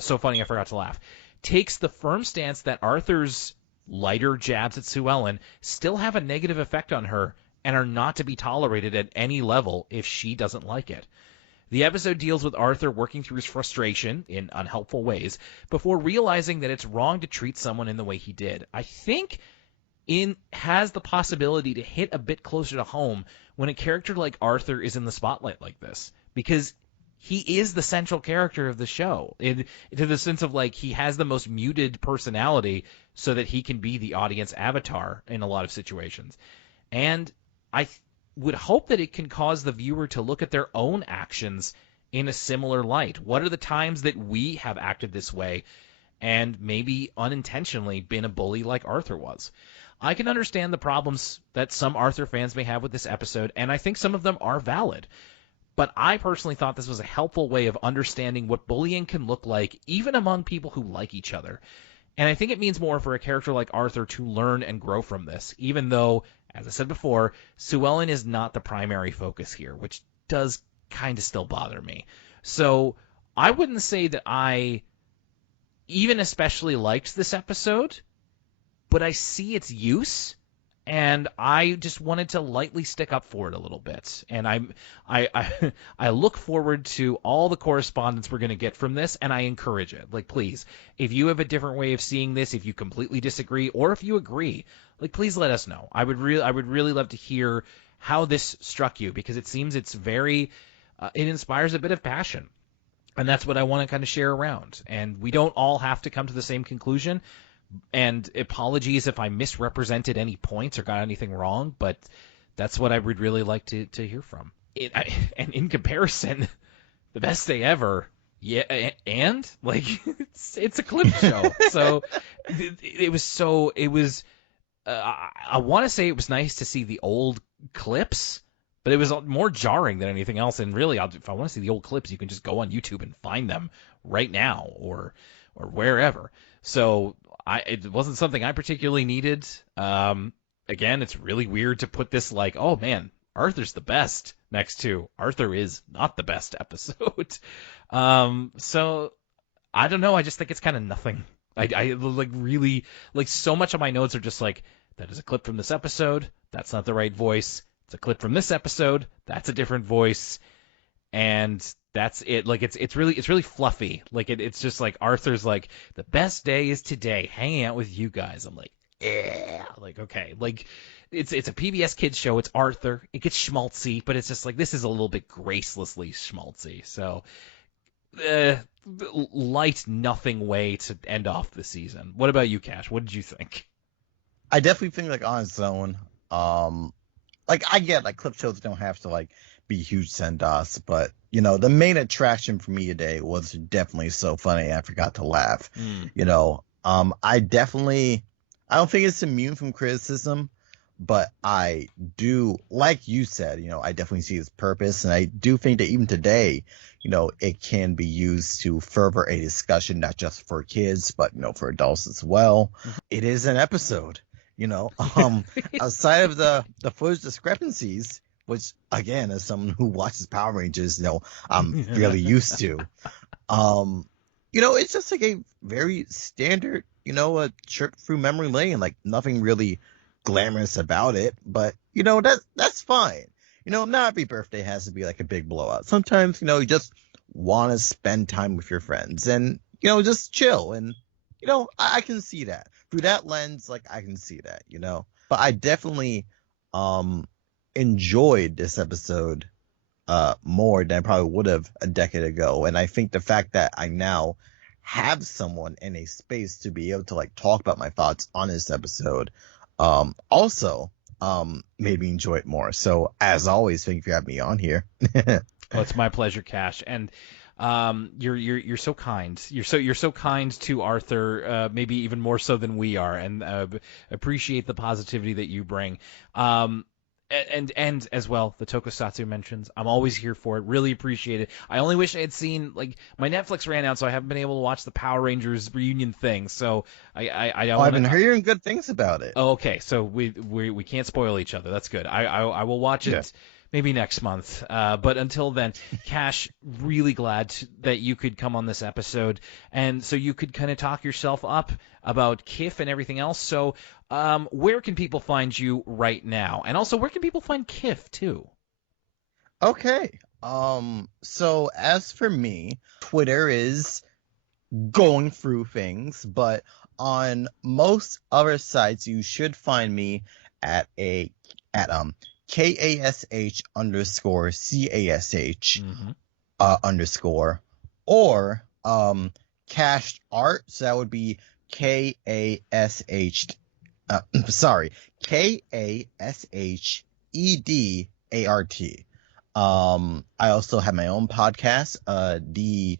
So Funny I Forgot to Laugh, takes the firm stance that Arthur's lighter jabs at Sue Ellen still have a negative effect on her and are not to be tolerated at any level if she doesn't like it. The episode deals with Arthur working through his frustration in unhelpful ways before realizing that it's wrong to treat someone in the way he did. I think it has the possibility to hit a bit closer to home when a character like Arthur is in the spotlight like this, because he is the central character of the show, to the sense of like he has the most muted personality so that he can be the audience avatar in a lot of situations. And I would hope that it can cause the viewer to look at their own actions in a similar light. What are the times that we have acted this way and maybe unintentionally been a bully like Arthur was? I can understand the problems that some Arthur fans may have with this episode, and I think some of them are valid. But I personally thought this was a helpful way of understanding what bullying can look like, even among people who like each other. And I think it means more for a character like Arthur to learn and grow from this, even though, as I said before, Sue Ellen is not the primary focus here, which does kind of still bother me. So I wouldn't say that I even especially liked this episode, but I see its use, and I just wanted to lightly stick up for it a little bit. And I look forward to all the correspondence we're going to get from this, and I encourage it. Like, please, if you have a different way of seeing this, if you completely disagree, or if you agree, like, please let us know. I would really love to hear how this struck you, because it seems it's very, it inspires a bit of passion. And that's what I want to kind of share around. And we don't all have to come to the same conclusion. And apologies if I misrepresented any points or got anything wrong, but that's what I would really like to hear from. And in comparison, the best day ever, yeah, and like it's a clip show, so I want to say it was nice to see the old clips, but it was more jarring than anything else. And really, if I want to see the old clips, you can just go on YouTube and find them right now or wherever. So it wasn't something I particularly needed. Again, it's really weird to put this like, oh man, Arthur's the best next to Arthur is not the best episode. So I don't know. I just think it's kind of nothing. I like really like so much of my notes are just like, that is a clip from this episode. That's not the right voice. It's a clip from this episode. That's a different voice. And That's it. Like it's really fluffy. Like it's just like Arthur's like, the best day is today, hanging out with you guys. I'm like, yeah, like okay, like it's a PBS Kids show. It's Arthur. It gets schmaltzy, but it's just like this is a little bit gracelessly schmaltzy. So, light nothing way to end off the season. What about you, Cash? What did you think? I definitely think like on its own. Like I get like clip shows don't have to like be huge send-offs, but the main attraction for me today was definitely So Funny I Forgot to Laugh. I don't think it's immune from criticism, but I do, like you said, I definitely see its purpose, and I do think that even today, it can be used to further a discussion, not just for kids, but for adults as well. It is an episode. Outside of the footage discrepancies, which again, as someone who watches Power Rangers, I'm fairly used to. It's just like a very standard, a trip through memory lane, like nothing really glamorous about it, but that's fine. Not every birthday has to be like a big blowout. Sometimes, you just want to spend time with your friends and, just chill. And, I can see that. Through that lens, like I can see that, but I definitely enjoyed this episode more than I probably would have a decade ago. And I think the fact that I now have someone in a space to be able to like talk about my thoughts on this episode also made me enjoy it more. So as always, thank you for having me on here. Well, it's my pleasure, Cash. And you're so kind. You're so kind to Arthur, maybe even more so than we are, and appreciate the positivity that you bring. And as well, the tokusatsu mentions. I'm always here for it. Really appreciate it. I only wish I had seen, like, my Netflix ran out, so I haven't been able to watch the Power Rangers reunion thing. So I don't. I've been hearing good things about it. Oh, okay. So we can't spoil each other. That's good. I will watch it. Yeah. Maybe next month. But until then, Cash, really glad that you could come on this episode. And so you could kind of talk yourself up about Kiff and everything else. So where can people find you right now? And also, where can people find Kiff, too? Okay. So as for me, Twitter is going through things. But on most other sites, you should find me at KASH _ CASH _ or Cashed Art. So that would be KASH KASHEDART. I also have my own podcast, the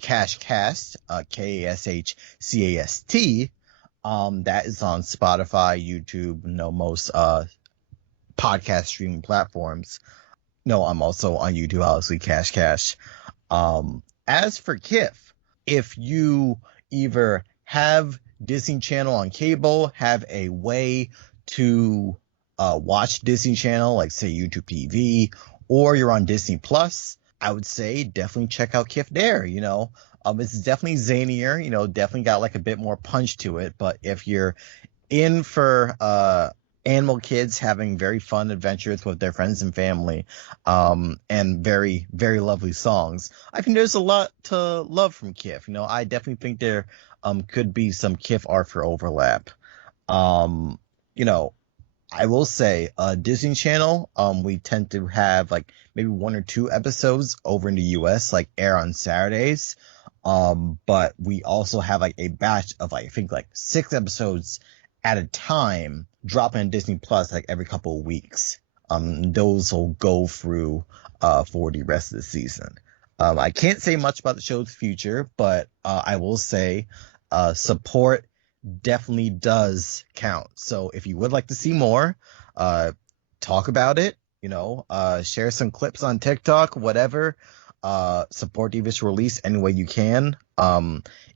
Kash Cast, KASHCAST. That is on Spotify, YouTube, most podcast streaming platforms. I'm also on YouTube, obviously, Cash. As for Kiff, if you either have Disney Channel on cable, have a way to watch Disney Channel, like say YouTube TV, or you're on Disney Plus, I would say definitely check out Kiff there. It's definitely zanier, definitely got like a bit more punch to it. But if you're in for animal kids having very fun adventures with their friends and family, and very, very lovely songs, I think there's a lot to love from Kiff. I definitely think there could be some Kiff Arthur overlap. I will say Disney Channel, we tend to have like maybe 1 or 2 episodes over in the US like air on Saturdays, but we also have like a batch of like I think like 6 episodes at a time dropping on Disney Plus like every couple of weeks. Those will go through for the rest of the season. I can't say much about the show's future, but I will say support definitely does count. So if you would like to see more, talk about it, share some clips on TikTok, whatever, support the visual release any way you can.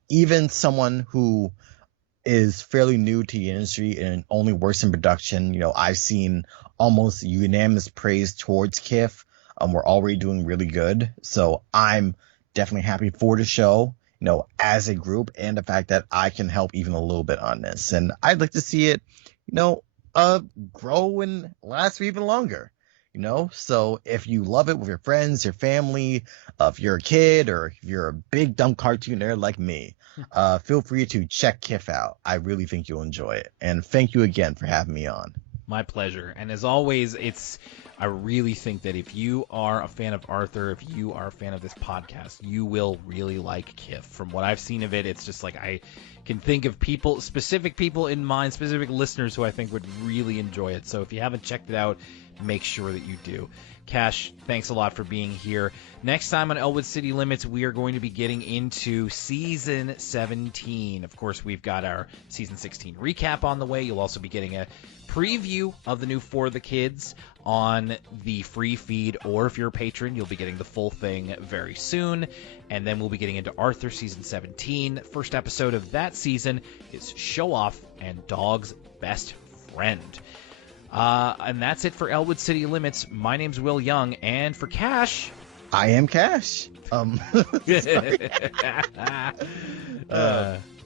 Even someone who is fairly new to the industry and only works in production, I've seen almost unanimous praise towards Kiff. We're already doing really good. So I'm definitely happy for the show, as a group, and the fact that I can help even a little bit on this. And I'd like to see it, grow and last for even longer. you know? So if you love it with your friends, your family, if you're a kid or if you're a big dumb cartoon nerd like me, feel free to check Kiff out. I really think you'll enjoy it. And thank you again for having me on. My pleasure. And as always, I really think that if you are a fan of Arthur, if you are a fan of this podcast, you will really like Kiff. From what I've seen of it, it's just like I can think of specific people in mind, specific listeners who I think would really enjoy it. So if you haven't checked it out, make sure that you do. Kash, thanks a lot for being here. Next time on Elwood City Limits, we are going to be getting into Season 17. Of course, we've got our Season 16 recap on the way. You'll also be getting a preview of the new For the Kids on the free feed, or if you're a patron, you'll be getting the full thing very soon. And then we'll be getting into Arthur Season 17. First episode of that season is Show Off and Dog's Best Friend. And that's it for Elwood City Limits. My name's Will Young, and for Kash, I am Kash.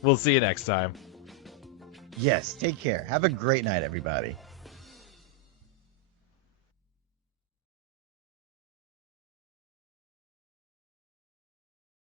We'll see you next time. Yes, take care. Have a great night, everybody.